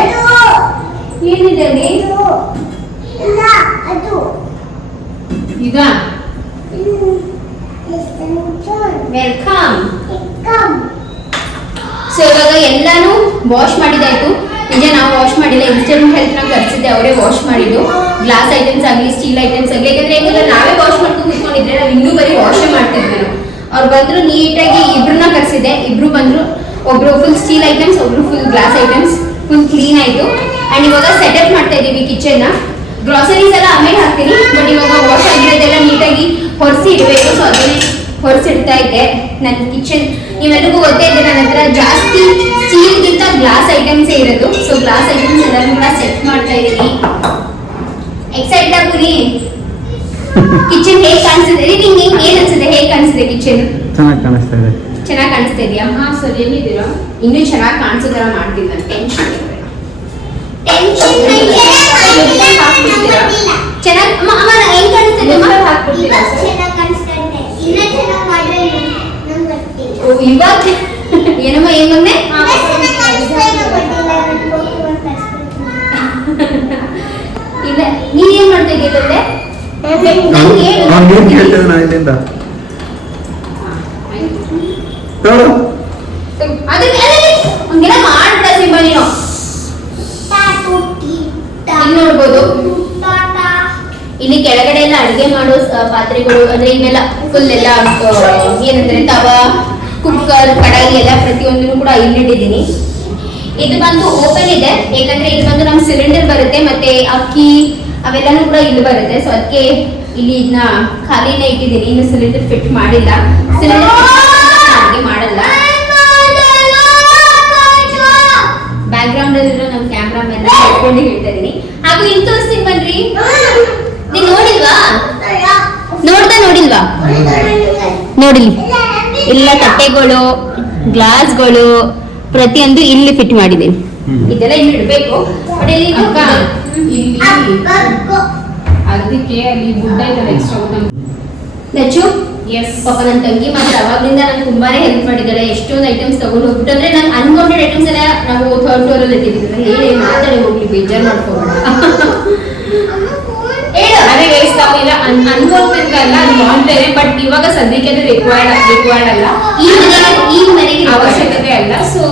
ಏನಿದೆ ಅಲ್ಲಿ ಈಗ ವೆಲ್ಕಮ್. ಸೊ ಇವಾಗ ಎಲ್ಲಾನು ವಾಶ್ ಮಾಡಿದಾಯ್ತು. ನಿಜ ನಾವು ವಾಶ್ ಮಾಡಿಲ್ಲ, ಇನ್ಸ್ಟೆಂಟ್ ಹೆಲ್ಪ್ನ ಕರ್ಸಿದ್ದೆ, ಅವರೇ ವಾಶ್ ಮಾಡಿದ್ದು. ಗ್ಲಾಸ್ ಐಟಮ್ಸ್ ಆಗಲಿ ಸ್ಟೀಲ್ ಐಟಮ್ಸ್ ಆಗಲಿ, ಯಾಕಂದ್ರೆ ಹೆಂಗಲ್ಲ ನಾವೇ ವಾಶ್ ಮಾಡ್ಕೊಂಡು ಕೂತ್ಕೊಂಡಿದ್ರೆ ನಾವು ಇನ್ನೂ ಬರೀ ವಾಶೇ ಮಾಡ್ತಿದ್ವಿ ನಾವು. ಅವ್ರು ಬಂದ್ರು ನೀಟಾಗಿ ಇಬ್ರನ್ನ ಕರ್ಸಿದೆ, ಇಬ್ರು ಬಂದ್ರು, ಒಬ್ರು ಫುಲ್ ಸ್ಟೀಲ್ ಐಟಮ್ಸ್, ಒಬ್ರು full glass items, full clean ಆಯ್ತು. ಅಂಡ್ ಇವಾಗ ಸೆಟಪ್ ಮಾಡ್ತಾ ಇದೀವಿ ಕಿಚನ್ ನ. ಗ್ರಾಸರೀಸ್ ಎಲ್ಲ ಆಮೇಲೆ ಹಾಕ್ತೀನಿ, ಬಟ್ ಇವಾಗ ವಾಶ್ ಆಗಿರೋದೆಲ್ಲ ನೀಟಾಗಿ ಹೊರಿಸಿ ಇಡಬೇಕು. ಸೊ ಅದನ್ನೇ ಹೊರಿಸಿಡ್ತಾ ಇದ್ದೆ. ನನ್ನ ಕಿಚನ್ ನೀವೆಲ್ಲರಿಗೂ ಗೊತ್ತೇ ಇದೆ, ನನ್ನ ಹತ್ರ ಜಾಸ್ತಿ ಸ್ಟೀಲ್ಗಿಂತ ಗ್ಲಾಸ್ ಐಟಮ್ಸೇ ಇರೋದು. ಸೊ ಗ್ಲಾಸ್ ಐಟಮ್ಸ್ ಎಲ್ಲರೂ ಕೂಡ ಸೆಟ್ ಮಾಡ್ತಾ ಇದ್ದೀನಿ. ಎಕ್ಸೈಟ್ ಆಗ್ತೀನಿ. ಕಿಚನ್ ಹೇಗೆ ಕಾಣಿಸ್ತಿದೆ ನಿಂಗೆ? ಏನ್ ಅನ್ಸುತ್ತೆ, ಹೇಗೆ ಕಾಣಿಸ್ತಿದೆ ಕಿಚನ್? ಚೆನ್ನಾಗಿ ಕಾಣಿಸ್ತಾ ಇದೆ. ಚೆನ್ನಾಗಿ ಕಾಣಿಸ್ತಾ ಇದೆಯಾ? ಹಾ ಸರ್, ಎಲ್ಲಿದ್ದೀರಾ? ಇನ್ನೂ ಚೆನ್ನಾಗಿ ಕಾಣಿಸೋ ಥರ ಮಾಡ್ತೀನಿ ನಾನು. ಟೆನ್ಷನ್ ಚೆನ್ನಾಗಿ ಅಮ್ಮ ಹೆಂಗ್ ಕಾಣಿಸ್ತಿದೆ ಅಮ್ಮ? ಹಾಕ್ಬಿಡ್ತೀರಾ ಸರ್? ಇವಾಗ ಏನಮ್ಮ ಏನ್ ಬಂದೆ? ಇಲ್ಲ ನೀನ್ ಏನ್ ಮಾಡ್ತಾ ಇದೀಯ ತಂದೆ? ಅವ್ನು ಕೇಳ್ತೇವೆ ನಾ ಇಲ್ಲಿಂದ ನೋಡು. ಹಂಗೆಲ್ಲ ಮಾಡ್ಬಿಡ ಸಿಂಬ ನೀನು. ಇಲ್ಲಿ ನೋಡ್ಬೋದು, ಇಲ್ಲಿ ಕೆಳಗಡೆ ಎಲ್ಲ ಅಡುಗೆ ಮಾಡೋ ಪಾತ್ರೆಗಳು, ಅಂದ್ರೆ ಇವೆಲ್ಲ ಫುಲ್ ಎಲ್ಲ ಏನಂದ್ರೆ ತವಾ, ಕುಕ್ಕರ್, ಕಡಾಯಿ ಎಲ್ಲ ಪ್ರತಿಯೊಂದನ್ನು ಕೂಡ ಇಲ್ಲಿಟ್ಟಿದ್ದೀನಿ. ಇದು ಬಂದು ಓಪನ್ ಇದೆ, ಯಾಕಂದ್ರೆ ಇದು ಬಂದು ನಮ್ ಸಿಲಿಂಡರ್ ಬರುತ್ತೆ, ಮತ್ತೆ ಅಕ್ಕಿ ಅವೆಲ್ಲಾನು ಕೂಡ ಇಲ್ಲಿ ಬರುತ್ತೆ. ಸೊ ಅದಕ್ಕೆ ಇಲ್ಲಿ ಇದನ್ನ ಖಾಲಿನೇ ಇಟ್ಟಿದ್ದೀನಿ, ಇನ್ನು ಸಿಲಿಂಡರ್ ಫಿಟ್ ಮಾಡಿಲ್ಲ. ಸಿಲಿಂಡರ್ ಅಡುಗೆ ಮಾಡಲ್ಲ. ಬ್ಯಾಕ್ ಗ್ರೌಂಡ್ ಅಲ್ಲಿ ನಮ್ಮ ಕ್ಯಾಮ್ರಾ ಮೇಲೆ ಇಟ್ಕೊಂಡು ಹೇಳ್ತಾ ಇದೀನಿ. ಹಾಗೂ ಇಲ್ಲಿ ತೋರಿಸ್ತೀನಿ ಬನ್ರಿ. ನೀನ್ ನೋಡಿಲ್ವಾ? ನೋಡಿಲ್ವಾ? ನೋಡಿಲಿ, ಎಲ್ಲ ತಟ್ಟೆಗಳು, ಗ್ಲಾಸ್ಗಳು ಪ್ರತಿಯೊಂದು ಇಲ್ಲಿ ಫಿಟ್ ಮಾಡಿದ್ದೀನಿ. ಇದೆಲ್ಲ ಇಲ್ಲಿ ಇಡ್ಬೇಕು. ಬಟ್ ಇಲ್ಲಿ ಅದಕ್ಕೆ ಅಲ್ಲಿ ಗುಡ್ಡ ಇದ್ದಾರೆ ಎಕ್ಸ್ಟ್ರಾ. ನಚ್ಚು ಪಾಪ ನನ್ನ ತಂಗಿ ಮಾತ್ರ ಅವಾಗ್ಲಿಂದ ನಂಗೆ ತುಂಬಾನೇ ಹೆಲ್ಪ್ ಮಾಡಿದ್ದಾಳೆ. ಎಷ್ಟೊಂದು ಐಟಮ್ಸ್ ತಗೊಂಡು ಹೋಗ್ಬಿಟ್ಟು, ಅಂದ್ರೆ ನಾನು ಅನ್ಕೌಂಟೆಡ್ ಐಟಮ್ಸ್ ಎಲ್ಲ ನಾವು ಥರ್ಡ್ ಫ್ಲೋರ್ ಅಲ್ಲಿ ಇಟ್ಟಿದ್ದೀವಿ. ಹೇಳಿ ಮಾತಾಡಿ ಹೋಗ್ಲಿ, ಬೇಜಾರು ಮಾಡ್ಕೋಬೇಡ. ಅದೇ ಗೈಸ್, ನಾವೆಲ್ಲ ಅನ್ಕೊಂಡ್ ಅಲ್ಲ, ಅದು ಮಾಡ್ತೇನೆ. ಬಟ್ ಇವಾಗ ಸದ್ಯಕ್ಕೆ ಅದು ರಿಕ್ವೈರ್ಡ್ ಅಲ್ಲ, ಈ ಮನೆಗೆ ಅವಶ್ಯಕತೆ ಅಲ್ಲ. ಸೊ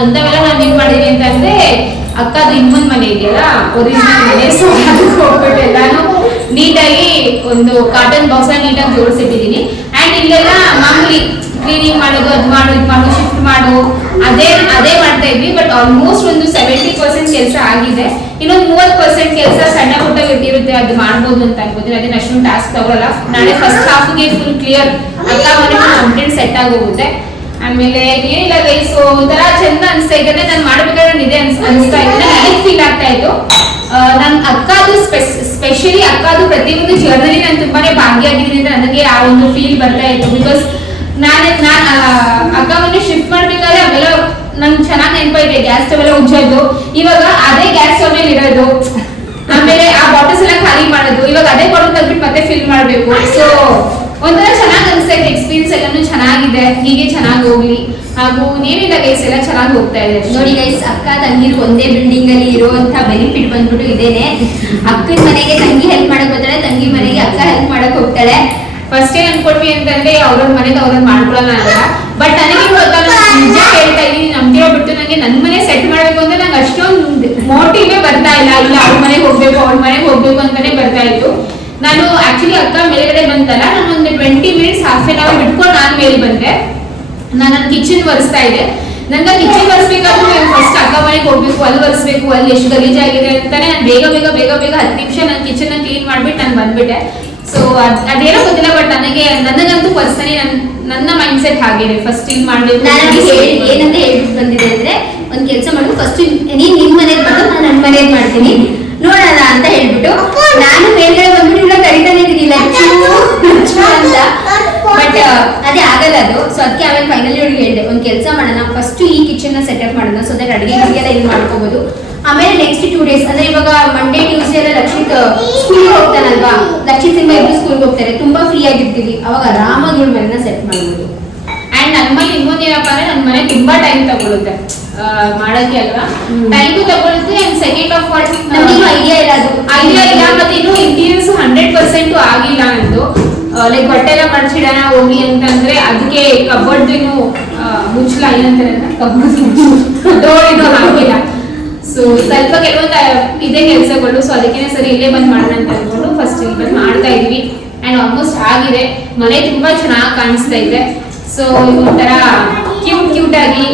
ಅಂತವೆಲ್ಲ ನಾನು ಏನ್ ಮಾಡಿದೀನಿ ಅಂತಂದ್ರೆ, ಅಕ್ಕದು ಇನ್ನೊಂದ್ ಮನೆ ಇದೆಯಲ್ಲ ಒರಿಜಿನಲ್ ಮನೆ, ಸೊ ಅದಕ್ಕೆ ಹೋಗ್ಬಿಟ್ಟು ಎಲ್ಲಾನು ನೀಟಾಗಿ ಒಂದು ಕಾಟನ್ ಬಾಕ್ಸ್ ನೀಟಾಗಿ ಜೋಡಿಸಿಟ್ಟಿದ್ದೀನಿ. ಅಂಡ್ ಇಲ್ಲೆಲ್ಲ ಮಾಮೂಲಿ ಕ್ಲೀನಿಂಗ್ ಮಾಡೋದು, ಅದು ಮಾಡು, ಇದು ಮಾಡು, ಶಿಫ್ಟ್ ಮಾಡು, ಅದೇ ಮಾಡ್ತಾ ಇದ್ವಿ. ಬಟ್ ಆಲ್ಮೋಸ್ಟ್ ಒಂದು 70% ಕೆಲಸ ಆಗಿದೆ. ಇನ್ನೊಂದು 30% ಕೆಲಸ ಸಣ್ಣ ಪುಟ್ಟ ಇರುತ್ತೆ, ಅದು ಮಾಡ್ಬೋದು ಅಂತ ಅನ್ಕೋತೀನಿ. ಅದೇನು ಅಷ್ಟೊಂದು ಟಾಸ್ಕ್ ತಗೊಳ್ಳಲ್ಲ. ನಾಳೆ ಫಸ್ಟ್ ಹಾಫ್ಗೆ ಫುಲ್ ಕ್ಲಿಯರ್ ಎಲ್ಲ ಮನೆ ಕಂಪ್ಲೀಟ್ ಸೆಟ್ ಆಗೋಗುತ್ತೆ. ಆಮೇಲೆ ಏನಿಲ್ಲ ಗೈಸ್, ಒಂಥರ ಚಂದ ಅನ್ಸ್ತಾ ಇದೆ. ನಾನು ಮಾಡ್ಬೇಕಾದ್ರೆ ಇದೆ ಅನ್ಸ್ತಾ ಇತ್ತು, ನನಗೆ ಫೀಲ್ ಆಗ್ತಾ ಇತ್ತು. ನನ್ ಅಕ್ಕದು ಸ್ಪೆಷಲಿ ಅಕ್ಕದು ಪ್ರತಿಯೊಂದು ಜರ್ನಲಿ ನಾನು ತುಂಬಾನೇ ಭಾಗಿಯಾಗಿದ್ದೀನಿ ಅಂತ ನನಗೆ ಆ ಒಂದು ಫೀಲ್ ಬರ್ತಾ ಇತ್ತು. ಬಿಕಾಸ್ ನಾನು ಅಕ್ಕವನ್ನು ಶಿಫ್ಟ್ ಮಾಡ್ಬೇಕಾದ್ರೆ ಅವೆಲ್ಲ ನಂಗೆ ಚೆನ್ನಾಗಿ ನೆನಪೈತೆ. ಗ್ಯಾಸ್ ಸ್ಟವ್ ಎಲ್ಲ ಉಜ್ಜೋದು, ಇವಾಗ ಅದೇ ಗ್ಯಾಸ್ ಸ್ಟವ್ ಮೇಲೆ ಇರೋದು, ಆಮೇಲೆ ಆ ಬಾಟಲ್ಸ್ ಎಲ್ಲ ಖಾಲಿ ಮಾಡೋದು, ಇವಾಗ ಅದೇ ಬಾಟಲ್ ತೆಗ್ಬಿಟ್ಟು ಮತ್ತೆ ಫಿಲ್ ಮಾಡ್ಬೇಕು. ಸೊ ಒಂಥರ ಚೆನ್ನಾಗಿ ಅನಿಸ್ತಾ ಇದೆ. ಎಕ್ಸ್ಪೀರಿಯನ್ಸ್ ಎಲ್ಲಾನು ಚೆನ್ನಾಗಿದೆ, ಹೀಗೆ ಚೆನ್ನಾಗಿ ಹೋಗ್ಲಿ. ಹಾಗೂ ಏನಿಲ್ಲ ಗೈಸ್, ಎಲ್ಲ ಚೆನ್ನಾಗಿ ಹೋಗ್ತಾ ಇದೆ. ನೋಡಿ ಗೈಸ್, ಅಕ್ಕ ತಂಗಿರು ಒಂದೇ ಬಿಲ್ಡಿಂಗ್ ಅಲ್ಲಿ ಇರುವಂತ ಬೆನಿಫಿಟ್ ಬಂದ್ಬಿಟ್ಟು ಇದೇನೆ. ಅಕ್ಕನ ಮನೆಗೆ ತಂಗಿ ಹೆಲ್ಪ್ ಮಾಡಕ್ ಬರ್ತಾಳೆ, ತಂಗಿ ಮನೆಗೆ ಅಕ್ಕ ಹೆಲ್ಪ್ ಮಾಡಕ್ ಹೋಗ್ತಾಳೆ. ಫಸ್ಟ್ ಏನ್ ಅನ್ಕೊಡ್ವಿ ಅಂತಂದ್ರೆ ಅವ್ರವ್ರ ಮನೆಗೆ ಅವ್ರನ್ನ ಮಾಡ್ಕೊಳ್ಳೋಣ ಅಂತ. ಬಟ್ ನನಗೆ ನಿಜ ಹೇಳ್ತಾ ಇದೀನಿ, ನಮ್ಗಿರೋ ಬಿಟ್ಟು ನಂಗೆ ನನ್ ಮನೆ ಸೆಟ್ ಮಾಡ್ಬೇಕು ಅಂದ್ರೆ ನಂಗೆ ಅಷ್ಟೊಂದು ಮೋಟಿವೇ ಬರ್ತಾ ಇಲ್ಲ. ಇಲ್ಲ ಅವ್ರ ಮನೆಗೆ ಹೋಗ್ಬೇಕು, ಅವ್ರ ಮನೆಗೆ ಹೋಗ್ಬೇಕು ಅಂತಾನೆ ಬರ್ತಾ ಇತ್ತು. ನಾನು ಆಕ್ಚುಲಿ ಅಕ್ಕ ಮೇಲ್ಗಡೆ ಬಂತಲ್ಲ, ನಾನು ಒಂದು 20 ಮಿನಿಟ್ಸ್ ಹಾಫ್ ಎನ್ ಅವರ್ ಬಿಟ್ಕೊಂಡು ನಾನು ಮೇಲೆ ಬಂದೆ. ನಾನು ಕಿಚನ್ ಒರೆಸ್ತಾ ಇದೆ. ನಂಗೆ ಕಿಚನ್ ಒರೆಸ್ಬೇಕಾದ್ರೂ ಫಸ್ಟ್ ಅಕ್ಕ ಮನೆಗೆ ಹೋಗ್ಬೇಕು, ಅಲ್ಲಿ ಒರೆಸ್ಬೇಕು, ಅಲ್ಲಿ ಎಷ್ಟು ಗಲೀಜಾಗಿದೆ ಅಂತಾನೆ ನಾನು ಬೇಗ 10 ನಿಮಿಷ ನನ್ನ ಕಿಚನ್ ಕ್ಲೀನ್ ಮಾಡ್ಬಿಟ್ಟು ನಾನು ಬಂದ್ಬಿಟ್ಟೆ. ಸೊ ಅದೇನೋ ಗೊತ್ತಿಲ್ಲ, ಬಟ್ ನನಗಂತೂ ಪರ್ಸನಲಿ ನನ್ನ ಮೈಂಡ್ ಸೆಟ್ ಹಾಗೇನೆ. ಫಸ್ಟ್ ಇಲ್ಲಿ ಮಾಡ್ಬೇಕು. ಏನಂತ ಹೇಳ್ಬಿಟ್ಟು ಬಂದಿದೆ ಅಂದ್ರೆ, ಒಂದ್ ಕೆಲಸ ಮಾಡು, ಫಸ್ಟ್ ನೀನ್ ನಿಮ್ ಮನೆಗೆ ಬಂದು ನಾನು ನನ್ನ ಮನೇಲಿ ಮಾಡ್ತೀನಿ ನೋಡೋಣ ಅಂತ ಹೇಳ್ಬಿಟ್ಟು ನಾನು ಮೇಲ್ಗಡೆ ಬಂದ್ಬಿಟ್ಟು ಇಲ್ಲ ಕರಿತಾನೆ ಇದ್ದೀನಿ ಅಂತ. ಬಟ್ ಅದೇ ಆಗಲ್ಲ ಅದು. ಸೊ ಅದಕ್ಕೆ ಆಮೇಲೆ ಫೈನಲಿ ಅವ್ರಿಗೆ ಹೇಳಿದೆ, ಒಂದ್ ಕೆಲಸ ಮಾಡೋಣ, ಫಸ್ಟ್ ಈ ಕಿಚನ್ ನ ಸೆಟಪ್ ಮಾಡೋಣ, ಸೊ ದಟ್ ಅಡುಗೆ ಎಲ್ಲ ಇಲ್ಲಿ ಮಾಡ್ಕೋಬಹುದು. ಆಮೇಲೆ ನೆಕ್ಸ್ಟ್ 2 ಡೇಸ್ ಅಂದ್ರೆ ಇವಾಗ ಮಂಡೇ ಟ್ಯೂಸ್ಡೇ ಎಲ್ಲ ಲಕ್ಷಿತ್ ಸ್ಕೂಲ್ಗೆ ಹೋಗ್ತಾನಲ್ವಾ, ಲಕ್ಷಿತ್ ಸಿಂಹ ಇಬ್ರು ಸ್ಕೂಲ್ಗೆ ಹೋಗ್ತಾರೆ, ತುಂಬಾ ಫ್ರೀ ಆಗಿರ್ತೀವಿ, ಅವಾಗ ಆರಾಮಾಗಿ ಇವ್ರ ಮನೆನ ಸೆಟ್ ಮಾಡ್ಬೋದು. ಅಂಡ್ ನನ್ನ ಮನೆ ಇನ್ನೊಂದೇನಪ್ಪ ಅಂದ್ರೆ, ನನ್ನ ಮನೆ ತುಂಬಾ ಟೈಮ್ ತಗೊಳುತ್ತೆ ಮಾಡಕ್ಕೆ ಅಲ್ವಾ, ಟೈಮು ತಗೊಳುತ್ತೆ. And second half all idea ಇಲ್ಲ, ಮತ್ತೆ ಇನ್ನು ಇಂಟೀರಿಯರ್ಸ್ 100% ಆಗಿಲ್ಲ ನಂದು. ಲೈಕ್ ಬಟ್ಟೆ ಎಲ್ಲ ಮಡ್ಚಿಡೋಣ ಹೋಗಿ ಅಂತಂದ್ರೆ ಅದಕ್ಕೆ ಕಬೋರ್ಡ್ ಮುಚ್ಚಲ ಏನಂತಾರೆ ಕಬೋರ್ಡ್ ಡೋರ್ ಇದು ಹಾಕಿಲ್ಲ. ಸೊ ಸ್ವಲ್ಪ ಕೆಲವೊಂದು ಇದೇ ಕೆಲಸಗಳು, ಸೊ ಅದಕ್ಕೆ ಸರಿ ಇಲ್ಲೇ ಬಂದು ಮಾಡೋಣ ಅಂತ ಅನ್ಕೊಂಡು ಫಸ್ಟ್ ಇಲ್ಲಿ ಬಂದು ಮಾಡ್ತಾ ಇದೀವಿ. ಅಂಡ್ ಆಲ್ಮೋಸ್ಟ್ ಆಗಿದೆ. ಮನೆ ತುಂಬಾ ಚೆನ್ನಾಗಿ ಕಾಣಿಸ್ತಾ ಇದೆ. ಸೊ ಒಂಥರ ಕ್ಯೂಟ್ ಆಗಿ,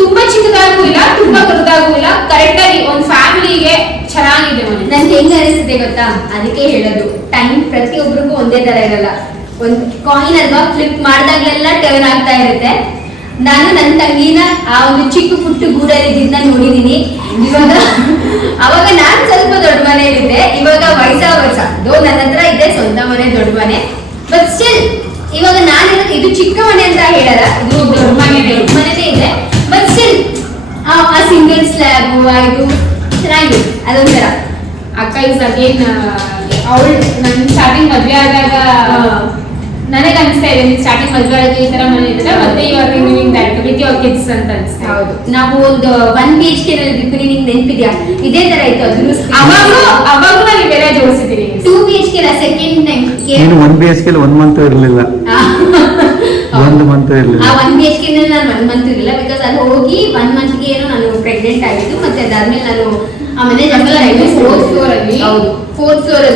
ತುಂಬಾ ಚಿಕ್ಕದಾಗೂ ಇಲ್ಲ, ತುಂಬಾ ದೊಡ್ಡದಾಗೂ ಇಲ್ಲ, ಕರೆಕ್ಟ್ ಆಗಿ ಒಂದು ಫ್ಯಾಮಿಲಿಗೆ ಚೆನ್ನಾಗಿದೆ ಮನೆ. ನನ್ಗೆ ಹೆಂಗ್ ಅನಿಸುತ್ತೆ ಗೊತ್ತಾ, ಅದಕ್ಕೆ ಹೇಳೋದು ಟೈಮ್ ಪ್ರತಿಯೊಬ್ಬರಿಗೂ ಒಂದೇ ತರ ಇರಲ್ಲ. ಒಂದು ಕಾಯಿನ್ ಅಲ್ವಾ, ಫ್ಲಿಪ್ ಮಾಡಿದಾಗ್ಲೆಲ್ಲ ಟರ್ನ್ ಆಗ್ತಾ ಇರುತ್ತೆ. ನಾನು ನನ್ನ ತಂಗಿನ ಆ ಒಂದು ಚಿಕ್ಕ ಪುಟ್ಟ ಗೂಡಲ್ಲಿ ಇದನ್ನ ನೋಡಿದೀನಿ. ಇವಾಗ ಅವಾಗ ನಾನ್ ಸ್ವಲ್ಪ ದೊಡ್ಡ ಮನೆಯಲ್ಲಿದ್ದೆ, ಇವಾಗ ವರ್ಷ ನನ್ನ ಹತ್ರ ಇದೆ ಸ್ವಂತ ಮನೆ, ದೊಡ್ಡ ಮನೆ. ಬಟ್ ಸ್ಟಿಲ್ ಇವಾಗ ನಾನು ಇದು ಚಿಕ್ಕ ಮನೆ ಅಂತ ಹೇಳಲ್ಲ, ಇದು ದೊಡ್ಡ ಮನೆನೇ ಇದೆ. ಬಟ್ ಸ್ಟಿಲ್ ಆ ಸಿಂಗಲ್ ಸ್ಲ್ಯಾಬ್ ಇದು ಚೆನ್ನಾಗಿದೆ, ಅದೊಂಥರ. ಅಕ್ಕ ಇಸ್ ಅಗೇನ್ ಅವಳು ನನ್ ಸ್ಟಾರ್ಟಿಂಗ್ ಮದ್ವೆ ಆದಾಗ ನನಗೆ ಅನಿಸ್ತಾ ಇದೆ, ಸ್ಟಾರ್ಟಿಂಗ್ ಮದ್ವೆ ಆದಾಗ ಈ ತರ ಮನೆ ಇದ್ರೆ ಮತ್ತೆ ಇವಾಗ remaining that with your kids ಅಂತ ಅನಿಸ್ತಾ. ಹೌದು, ನಾವು ಒಂದು 1 BHK ನಲ್ಲಿ ನಿಂಗೆ ನೆನಪಿದ್ಯಾ, ಇದೇ ತರ ಇತ್ತು. ಅವಾಗ ನಾನು ಬೇರೆ ಜೋಡಿಸಿದ್ದೀನಿ. 2 BHK ಸೆಕೆಂಡ್ ಟೈಮ್ ನೀನು 1 BHK 1 ಮಂತ್ ಇರಲಿಲ್ಲ, 1 ಮಂತ್ ಇರಲಿಲ್ಲ. ಆ 1 BHK ನಾನು 1 ಮಂತ್ ಇರಲಿಲ್ಲ, ಬಿಕಾಸ್ ಅಲ್ಲಿ ಹೋಗಿ 1 ಮಂತ್ಗೆ ಏನೋ ನಾನು ಪ್ರೆಗ್ನೆಂಟ್ ಆಗಿದ್ದು. ಮತ್ತೆ ಅದಾದ್ಮೇಲೆ ನಾನು ಆ ಮನೆ ಫೋರ್ತ್ ಫ್ಲೋರ್ ಅಲ್ಲಿ, ಹೌದು 4th ಫ್ಲೋರ್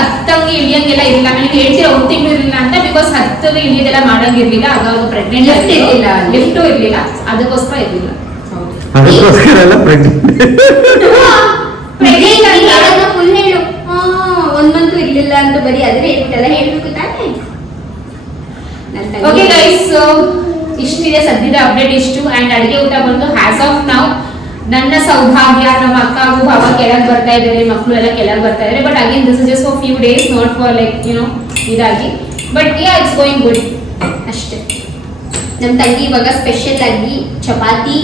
ಹತ್ತಂಗೆ ಇಳಿಯಂಗೆಲ್ಲ ಇರಲಿಲ್ಲ. ನನಗೆ ಹೇಳ್ತೀರ 1 ತಿಂಗಳು ಇರಲಿಲ್ಲ ಅಂತ, ಬಿಕಾಸ್ ಹತ್ತದು ಇಳಿಯೋದೆಲ್ಲ ಮಾಡಂಗಿರ್ಲಿಲ್ಲ. ಆಗ ಪ್ರೆಗ್ನೆಂಟ್ ಲಿಫ್ಟ್ ಇರ್ಲಿಲ್ಲ, ಲಿಫ್ಟು ಇರ್ಲಿಲ್ಲ, ಅದಕ್ಕೋಸ್ಕರ ಇರ್ಲಿಲ್ಲ. ಅದಕ್ಕೋಸ್ಕರ ಎಲ್ಲ ಪ್ರೆಗ್ನೆಂಟ್ ಫುಲ್ ಹೇಳು 1 ಮಂತ್ ಇರ್ಲಿಲ್ಲ ಅಂತ ಬರೀ ಅದ್ರೆ ಹೇಳ್ಬಿಟ್ಟಲ್ಲ, ಹೇಳ್ಬೇಕು ತಾನೆ. ಓಕೆ ಗೈಸ್, ಇಷ್ಟಿದೆ ಸದ್ಯದ ಅಪ್ಡೇಟ್ ಇಷ್ಟು. ಅಂಡ್ ಅಡಿಗೆ ಊಟ ಬಂದು ಹ್ಯಾಸ್ ಆಫ್ ನೌ ನನ್ನ ಸೌಭಾಗ್ಯ, ನಮ್ಮ ಅಕ್ಕ ಹಾಗೂ ಭಾವ ಕೆಳಗೆ ಬರ್ತಾ ಇದ್ದಾರೆ, ಮಕ್ಕಳು ಎಲ್ಲ ಕೆಳಗೆ ಬರ್ತಾ ಇದ್ದಾರೆ. But again this is just for few days, not for like ಇದಾಗಿ. But yeah it's going good ಅಷ್ಟೇ. ನಮ್ಮ ತಂಗಿ ಇವಾಗ ಸ್ಪೆಷಲ್ ಆಗಿ ಚಪಾತಿ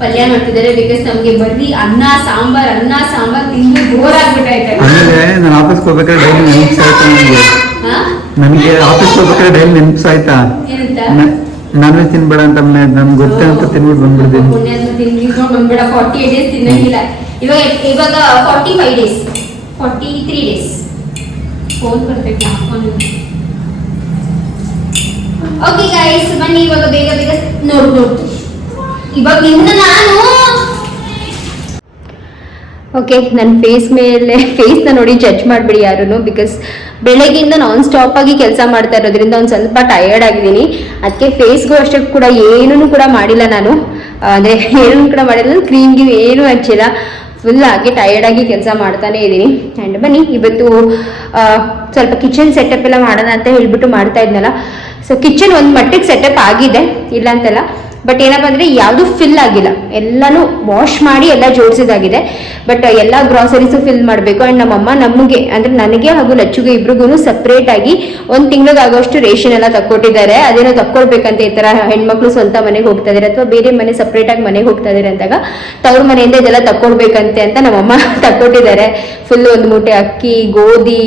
ಪಲ್ಯ ಮಾಡ್ತಿದ್ದಾರೆ. ಬಿಕಾಸ್ ನಮ್ಗೆ ಬರೀ ಅನ್ನ ಸಾಂಬಾರ್ ತಿಂದು ಬೋರ್ ಆಗ್ಬಿಟ್ಟೈತೆ. ಆಮೇಲೆ ನಾನು ಆಫೀಸ್ಗೆ ಹೋಗ್ಬೇಕಾದ್ರೆ ಡೈಲಿ ನೆನಪಿಸಾಯ್ತಾ ನನಗೆ ಆಫೀಸ್ಗೆ ಹೋಗ್ಬೇಕಾದ್ರೆ ಡೈಲಿ ನೆನಪಿಸಾಯ್ತಾ ಏನಂತ ನಾನ್ ವೆಜ್ ತಿನ್ಬೇಡ ಅಂತ ನಮ್ಗೆ ಗೊತ್ತೇ ಅಂತ ತಿನ್ಬಿಟ್ಟು ಬಂದ್ಬಿಡ್ತೀನಿ. ಪುಣ್ಯಾತ್ಮ ತಿಂದಿದ್ರು ಬಂದ್ಬಿಡ. 48 days ತಿನ್ನಂಗಿಲ್ಲ. ಇವಾಗ 45 days 43 days. ಫೋನ್ ಬರ್ತೈತೆ. ಓಕೆ ಗೈಸ್, ಬನ್ನಿ ಇವಾಗ ಬೇಗ ನೋಡು. ಇವಾಗ ನಿನ್ನ ನಾನು ಓಕೆ, ನನ್ನ ಫೇಸ್ನ ನೋಡಿ ಜಡ್ಜ್ ಮಾಡಿಬಿಡಿ ಯಾರು. ಬಿಕಾಸ್ ಬೆಳಗ್ಗೆಯಿಂದ ನಾನ್ ಸ್ಟಾಪ್ ಆಗಿ ಕೆಲಸ ಮಾಡ್ತಾ ಇರೋದ್ರಿಂದ ಒಂದು ಸ್ವಲ್ಪ ಟಯರ್ಡ್ ಆಗಿದ್ದೀನಿ. ಅದಕ್ಕೆ ಫೇಸ್ಗೂ ಅಷ್ಟೇ ಕೂಡ ಏನೂ ಕೂಡ ಮಾಡಿಲ್ಲ ನಾನು, ಅಂದರೆ ಏನೂ ಕೂಡ ಮಾಡಿಲ್ಲ, ಕ್ರೀಮ್ಗೆ ಏನೂ ಹಚ್ಚಿಲ್ಲ. ಫುಲ್ ಆಗಿ ಟಯರ್ಡ್ ಆಗಿ ಕೆಲಸ ಮಾಡ್ತಾನೆ ಇದ್ದೀನಿ. ಆ್ಯಂಡ್ ಬನ್ನಿ ಇವತ್ತು ಸ್ವಲ್ಪ ಕಿಚನ್ ಸೆಟಪ್ ಎಲ್ಲ ಮಾಡೋಣ ಅಂತ ಹೇಳ್ಬಿಟ್ಟು ಮಾಡ್ತಾ ಇದ್ನಲ್ಲ. ಸೊ ಕಿಚನ್ ಒಂದು ಮಟ್ಟಿಗೆ ಸೆಟಪ್ ಆಗಿದೆ, ಇಲ್ಲ ಅಂತಲ್ಲ. ಬಟ್ ಏನಪ್ಪ ಅಂದರೆ ಯಾವುದು ಫಿಲ್ ಆಗಿಲ್ಲ, ಎಲ್ಲನೂ ವಾಶ್ ಮಾಡಿ ಎಲ್ಲ ಜೋಡಿಸಿದಾಗಿದೆ. ಬಟ್ ಎಲ್ಲ ಗ್ರಾಸರೀಸು ಫಿಲ್ ಮಾಡಬೇಕು. ಆ್ಯಂಡ್ ನಮ್ಮಮ್ಮ ನಮಗೆ ಅಂದರೆ ನನಗೆ ಹಾಗೂ ಲಚ್ಚುಗೆ ಇಬ್ರಿಗೂ ಸಪ್ರೇಟಾಗಿ 1 ತಿಂಗಳಿಗಾಗೋಷ್ಟು ರೇಷನ್ ಎಲ್ಲ ತಕ್ಕೊಟ್ಟಿದ್ದಾರೆ. ಅದೇನೋ ತಕ್ಕೊಳ್ಬೇಕಂತ ಈ ಥರ ಹೆಣ್ಮಕ್ಳು ಸ್ವಂತ ಮನೆಗೆ ಹೋಗ್ತಾ ಇದ್ದಾರೆ ಅಥವಾ ಬೇರೆ ಮನೆ ಸಪ್ರೇಟಾಗಿ ಮನೆಗೆ ಹೋಗ್ತಾ ಇದ್ದಾರೆ ಅಂದಾಗ ತವ್ರ ಮನೆಯಿಂದ ಇದೆಲ್ಲ ತಕ್ಕೊಡ್ಬೇಕಂತೆ ಅಂತ ನಮ್ಮಮ್ಮ ತಕ್ಕೊಟ್ಟಿದ್ದಾರೆ. ಫುಲ್ 1 ಮೂಟೆ ಅಕ್ಕಿ, ಗೋಧಿ,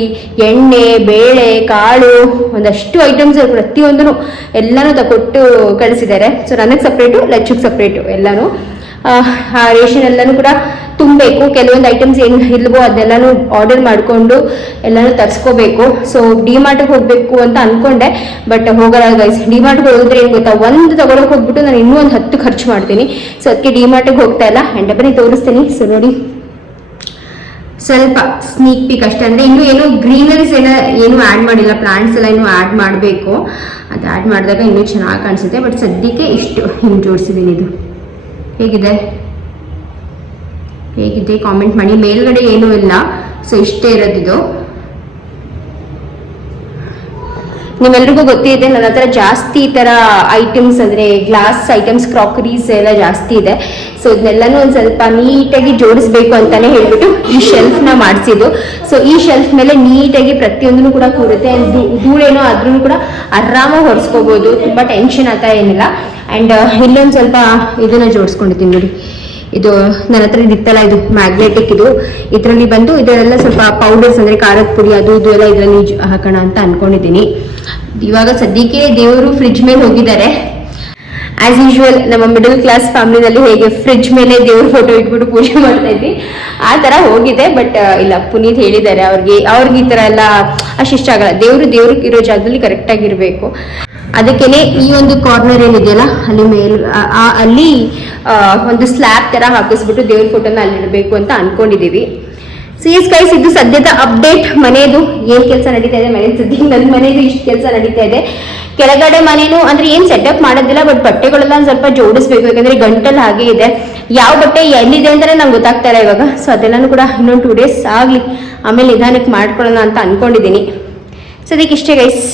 ಎಣ್ಣೆ, ಬೇಳೆ, ಕಾಳು, ಒಂದಷ್ಟು ಐಟಮ್ಸ್ ಪ್ರತಿಯೊಂದೂ ಎಲ್ಲನೂ ತಕ್ಕೊಟ್ಟು ಕಳಿಸಿದ್ದಾರೆ. ಸೊ ನನಗೆ ಸಪ್ರೇಟು, ಲಚ್ಚುಗೆ ಸಪ್ರೇಟು ಎಲ್ಲನೂ. ಆ ರೇಷನ್ ಎಲ್ಲನೂ ಕೂಡ ತುಂಬಬೇಕು. ಕೆಲವೊಂದು ಐಟಮ್ಸ್ ಏನು ಇಲ್ವೋ ಅದೆಲ್ಲನೂ ಆರ್ಡರ್ ಮಾಡಿಕೊಂಡು ಎಲ್ಲನೂ ತರಿಸ್ಕೋಬೇಕು. ಸೊ ಡಿಮಾರ್ಟಿಗೆ ಹೋಗಬೇಕು ಅಂತ ಅಂದ್ಕೊಂಡೆ, ಬಟ್ ಹೋಗಲ್ಲ ಗೈಸ್. ಡಿಮಾರ್ಟ್ಗೆ ಹೋದ್ರೆ ಏನು ಗೊತ್ತಾ, ಒಂದು ತಗೊಳಕ್ಕೆ ಹೋಗ್ಬಿಟ್ಟು ನಾನು ಇನ್ನೂ ಒಂದು 10 ಖರ್ಚು ಮಾಡ್ತೀನಿ. ಸೊ ಅದಕ್ಕೆ ಡಿಮಾರ್ಟಿಗೆ ಹೋಗ್ತಾ ಇಲ್ಲ. ಆ್ಯಂಡ್ ಬನ್ನಿ ತೋರಿಸ್ತೀನಿ. ಸೊ ನೋಡಿ, ಸ್ವಲ್ಪ ಸ್ನೀಕ್ ಪೀಕ್ ಅಷ್ಟೇ. ಅಂದರೆ ಇನ್ನೂ ಏನು ಗ್ರೀನರೀಸ್ ಏನು ಆ್ಯಡ್ ಮಾಡಿಲ್ಲ, ಪ್ಲಾಂಟ್ಸ್ ಎಲ್ಲ ಇನ್ನೂ ಆ್ಯಡ್ ಮಾಡಬೇಕು. ಅದು ಆ್ಯಡ್ ಮಾಡಿದಾಗ ಇನ್ನೂ ಚೆನ್ನಾಗಿ ಕಾಣಿಸುತ್ತೆ. ಬಟ್ ಸದ್ಯಕ್ಕೆ ಇಷ್ಟು ಹಿಂಗೆ ಜೋಡಿಸಿದ್ದೀನಿ. ಇದು ಹೇಗಿದೆ ಕಾಮೆಂಟ್ ಮಾಡಿ. ಮೇಲ್ಗಡೆ ಏನೂ ಇಲ್ಲ, ಸೊ ಇಷ್ಟೇ ಇರೋದಿದು. ನಿಮ್ಮೆಲ್ರಿಗೂ ಗೊತ್ತಿದೆ ನನ್ನ ಹತ್ರ ಜಾಸ್ತಿ ಈ ಥರ ಐಟಮ್ಸ್ ಅಂದರೆ ಗ್ಲಾಸ್ ಐಟಮ್ಸ್, ಕ್ರಾಕರೀಸ್ ಎಲ್ಲ ಜಾಸ್ತಿ ಇದೆ. ಸೊ ಇದನ್ನೆಲ್ಲನೂ ಒಂದು ಸ್ವಲ್ಪ ನೀಟಾಗಿ ಜೋಡಿಸ್ಬೇಕು ಅಂತಲೇ ಹೇಳ್ಬಿಟ್ಟು ಈ ಶೆಲ್ಫ್ನ ಮಾಡಿಸಿದ್ದು. ಸೊ ಈ ಶೆಲ್ಫ್ ಮೇಲೆ ನೀಟಾಗಿ ಪ್ರತಿಯೊಂದೂ ಕೂಡ ಕೂರುತ್ತೆ. ಧೂಳೇನೋ ಆದ್ರೂ ಕೂಡ ಆರಾಮಾಗಿ ಹೊರಿಸ್ಕೋಬೋದು, ತುಂಬ ಟೆನ್ಷನ್ ಆಗ್ತಾ ಏನಿಲ್ಲ. ಆ್ಯಂಡ್ ಇಲ್ಲೊಂದು ಸ್ವಲ್ಪ ಇದನ್ನು ಜೋಡಿಸ್ಕೊಂಡಿದ್ದೀನಿ ನೋಡಿ. ಇದು ನನ್ನ ಹತ್ರ ಇದಿತ್ತಲ್ಲ, ಇದು ಮ್ಯಾಗ್ನೆಟಿಕ್. ಇದರಲ್ಲಿ ಬಂದು ಇದೆಲ್ಲ ಸ್ವಲ್ಪ ಪೌಡರ್ಸ್ ಅಂದರೆ ಖಾರದ ಪುಡಿ ಅದು ಇದು ಎಲ್ಲ ಇದರಲ್ಲಿ ಹಾಕೋಣ ಅಂತ ಅಂದ್ಕೊಂಡಿದ್ದೀನಿ. ಇವಾಗ ಸದ್ಯಕ್ಕೆ ದೇವರು ಫ್ರಿಡ್ಜ್ ಮೇಲೆ ಹೋಗಿದ್ದಾರೆ. ಆಸ್ ಯೂಶುವಲ್ ನಮ್ಮ ಮಿಡಲ್ ಕ್ಲಾಸ್ ಫ್ಯಾಮಿಲಿನಲ್ಲಿ ಹೇಗೆ ಫ್ರಿಡ್ಜ್ ಮೇಲೆ ದೇವ್ರ ಫೋಟೋ ಇಟ್ಬಿಟ್ಟು ಪೂಜೆ ಮಾಡ್ತಾ ಇದ್ವಿ, ಆ ಥರ ಹೋಗಿದೆ. ಬಟ್ ಇಲ್ಲ, ಪುನೀತ್ ಹೇಳಿದ್ದಾರೆ ಅವ್ರಿಗೆ ಈ ಥರ ಎಲ್ಲ ಅಷ್ಟು ಇಷ್ಟ ಆಗಲ್ಲ. ದೇವ್ರಿಗೆ ಇರೋ ಜಾಗದಲ್ಲಿ ಕರೆಕ್ಟಾಗಿರಬೇಕು. ಅದಕ್ಕೇನೆ ಈ ಒಂದು ಕಾರ್ನರ್ ಏನಿದೆಯಲ್ಲ ಅಲ್ಲಿ ಅಲ್ಲಿ ಒಂದು ಸ್ಲ್ಯಾಬ್ ಥರ ಹಾಕಿಸ್ಬಿಟ್ಟು ದೇವ್ರ ಫೋಟೋನ ಅಲ್ಲಿಡಬೇಕು ಅಂತ ಅನ್ಕೊಂಡಿದ್ದೀವಿ. ಸೀಸ್ ಗೈಸ್, ಇದು ಸದ್ಯದ ಅಪ್ಡೇಟ್. ಮನೆಯದು ಏನು ಕೆಲಸ ನಡೀತಾ ಇದೆ, ಮನೆ ಸದ್ಯಕ್ಕೆ ನನ್ನ ಮನೆಯದು ಇಷ್ಟು ಕೆಲಸ ನಡೀತಾ ಇದೆ. ಕೆಳಗಡೆ ಮನೇನು ಅಂದ್ರೆ ಏನು ಸೆಟಪ್ ಮಾಡೋದಿಲ್ಲ, ಬಟ್ ಬಟ್ಟೆಗಳೆಲ್ಲ ಒಂದು ಸ್ವಲ್ಪ ಜೋಡಿಸ್ಬೇಕು, ಯಾಕಂದ್ರೆ ಗಂಟಲು ಹಾಗೆ ಇದೆ. ಯಾವ ಬಟ್ಟೆ ಎಲ್ಲಿದೆ ಅಂತಲೇ ನಂಗೆ ಗೊತ್ತಾಗ್ತಾ ಇಲ್ಲ ಇವಾಗ. ಸೊ ಅದೆಲ್ಲನೂ ಕೂಡ ಇನ್ನೊಂದು 2 days ಆಗಲಿ, ಆಮೇಲೆ ನಿಧಾನಕ್ಕೆ ಮಾಡ್ಕೊಳ್ಳೋಣ ಅಂತ ಅನ್ಕೊಂಡಿದ್ದೀನಿ. ಸದ್ಯಕ್ಕೆ ಇಷ್ಟೇ ಗೈಸ್.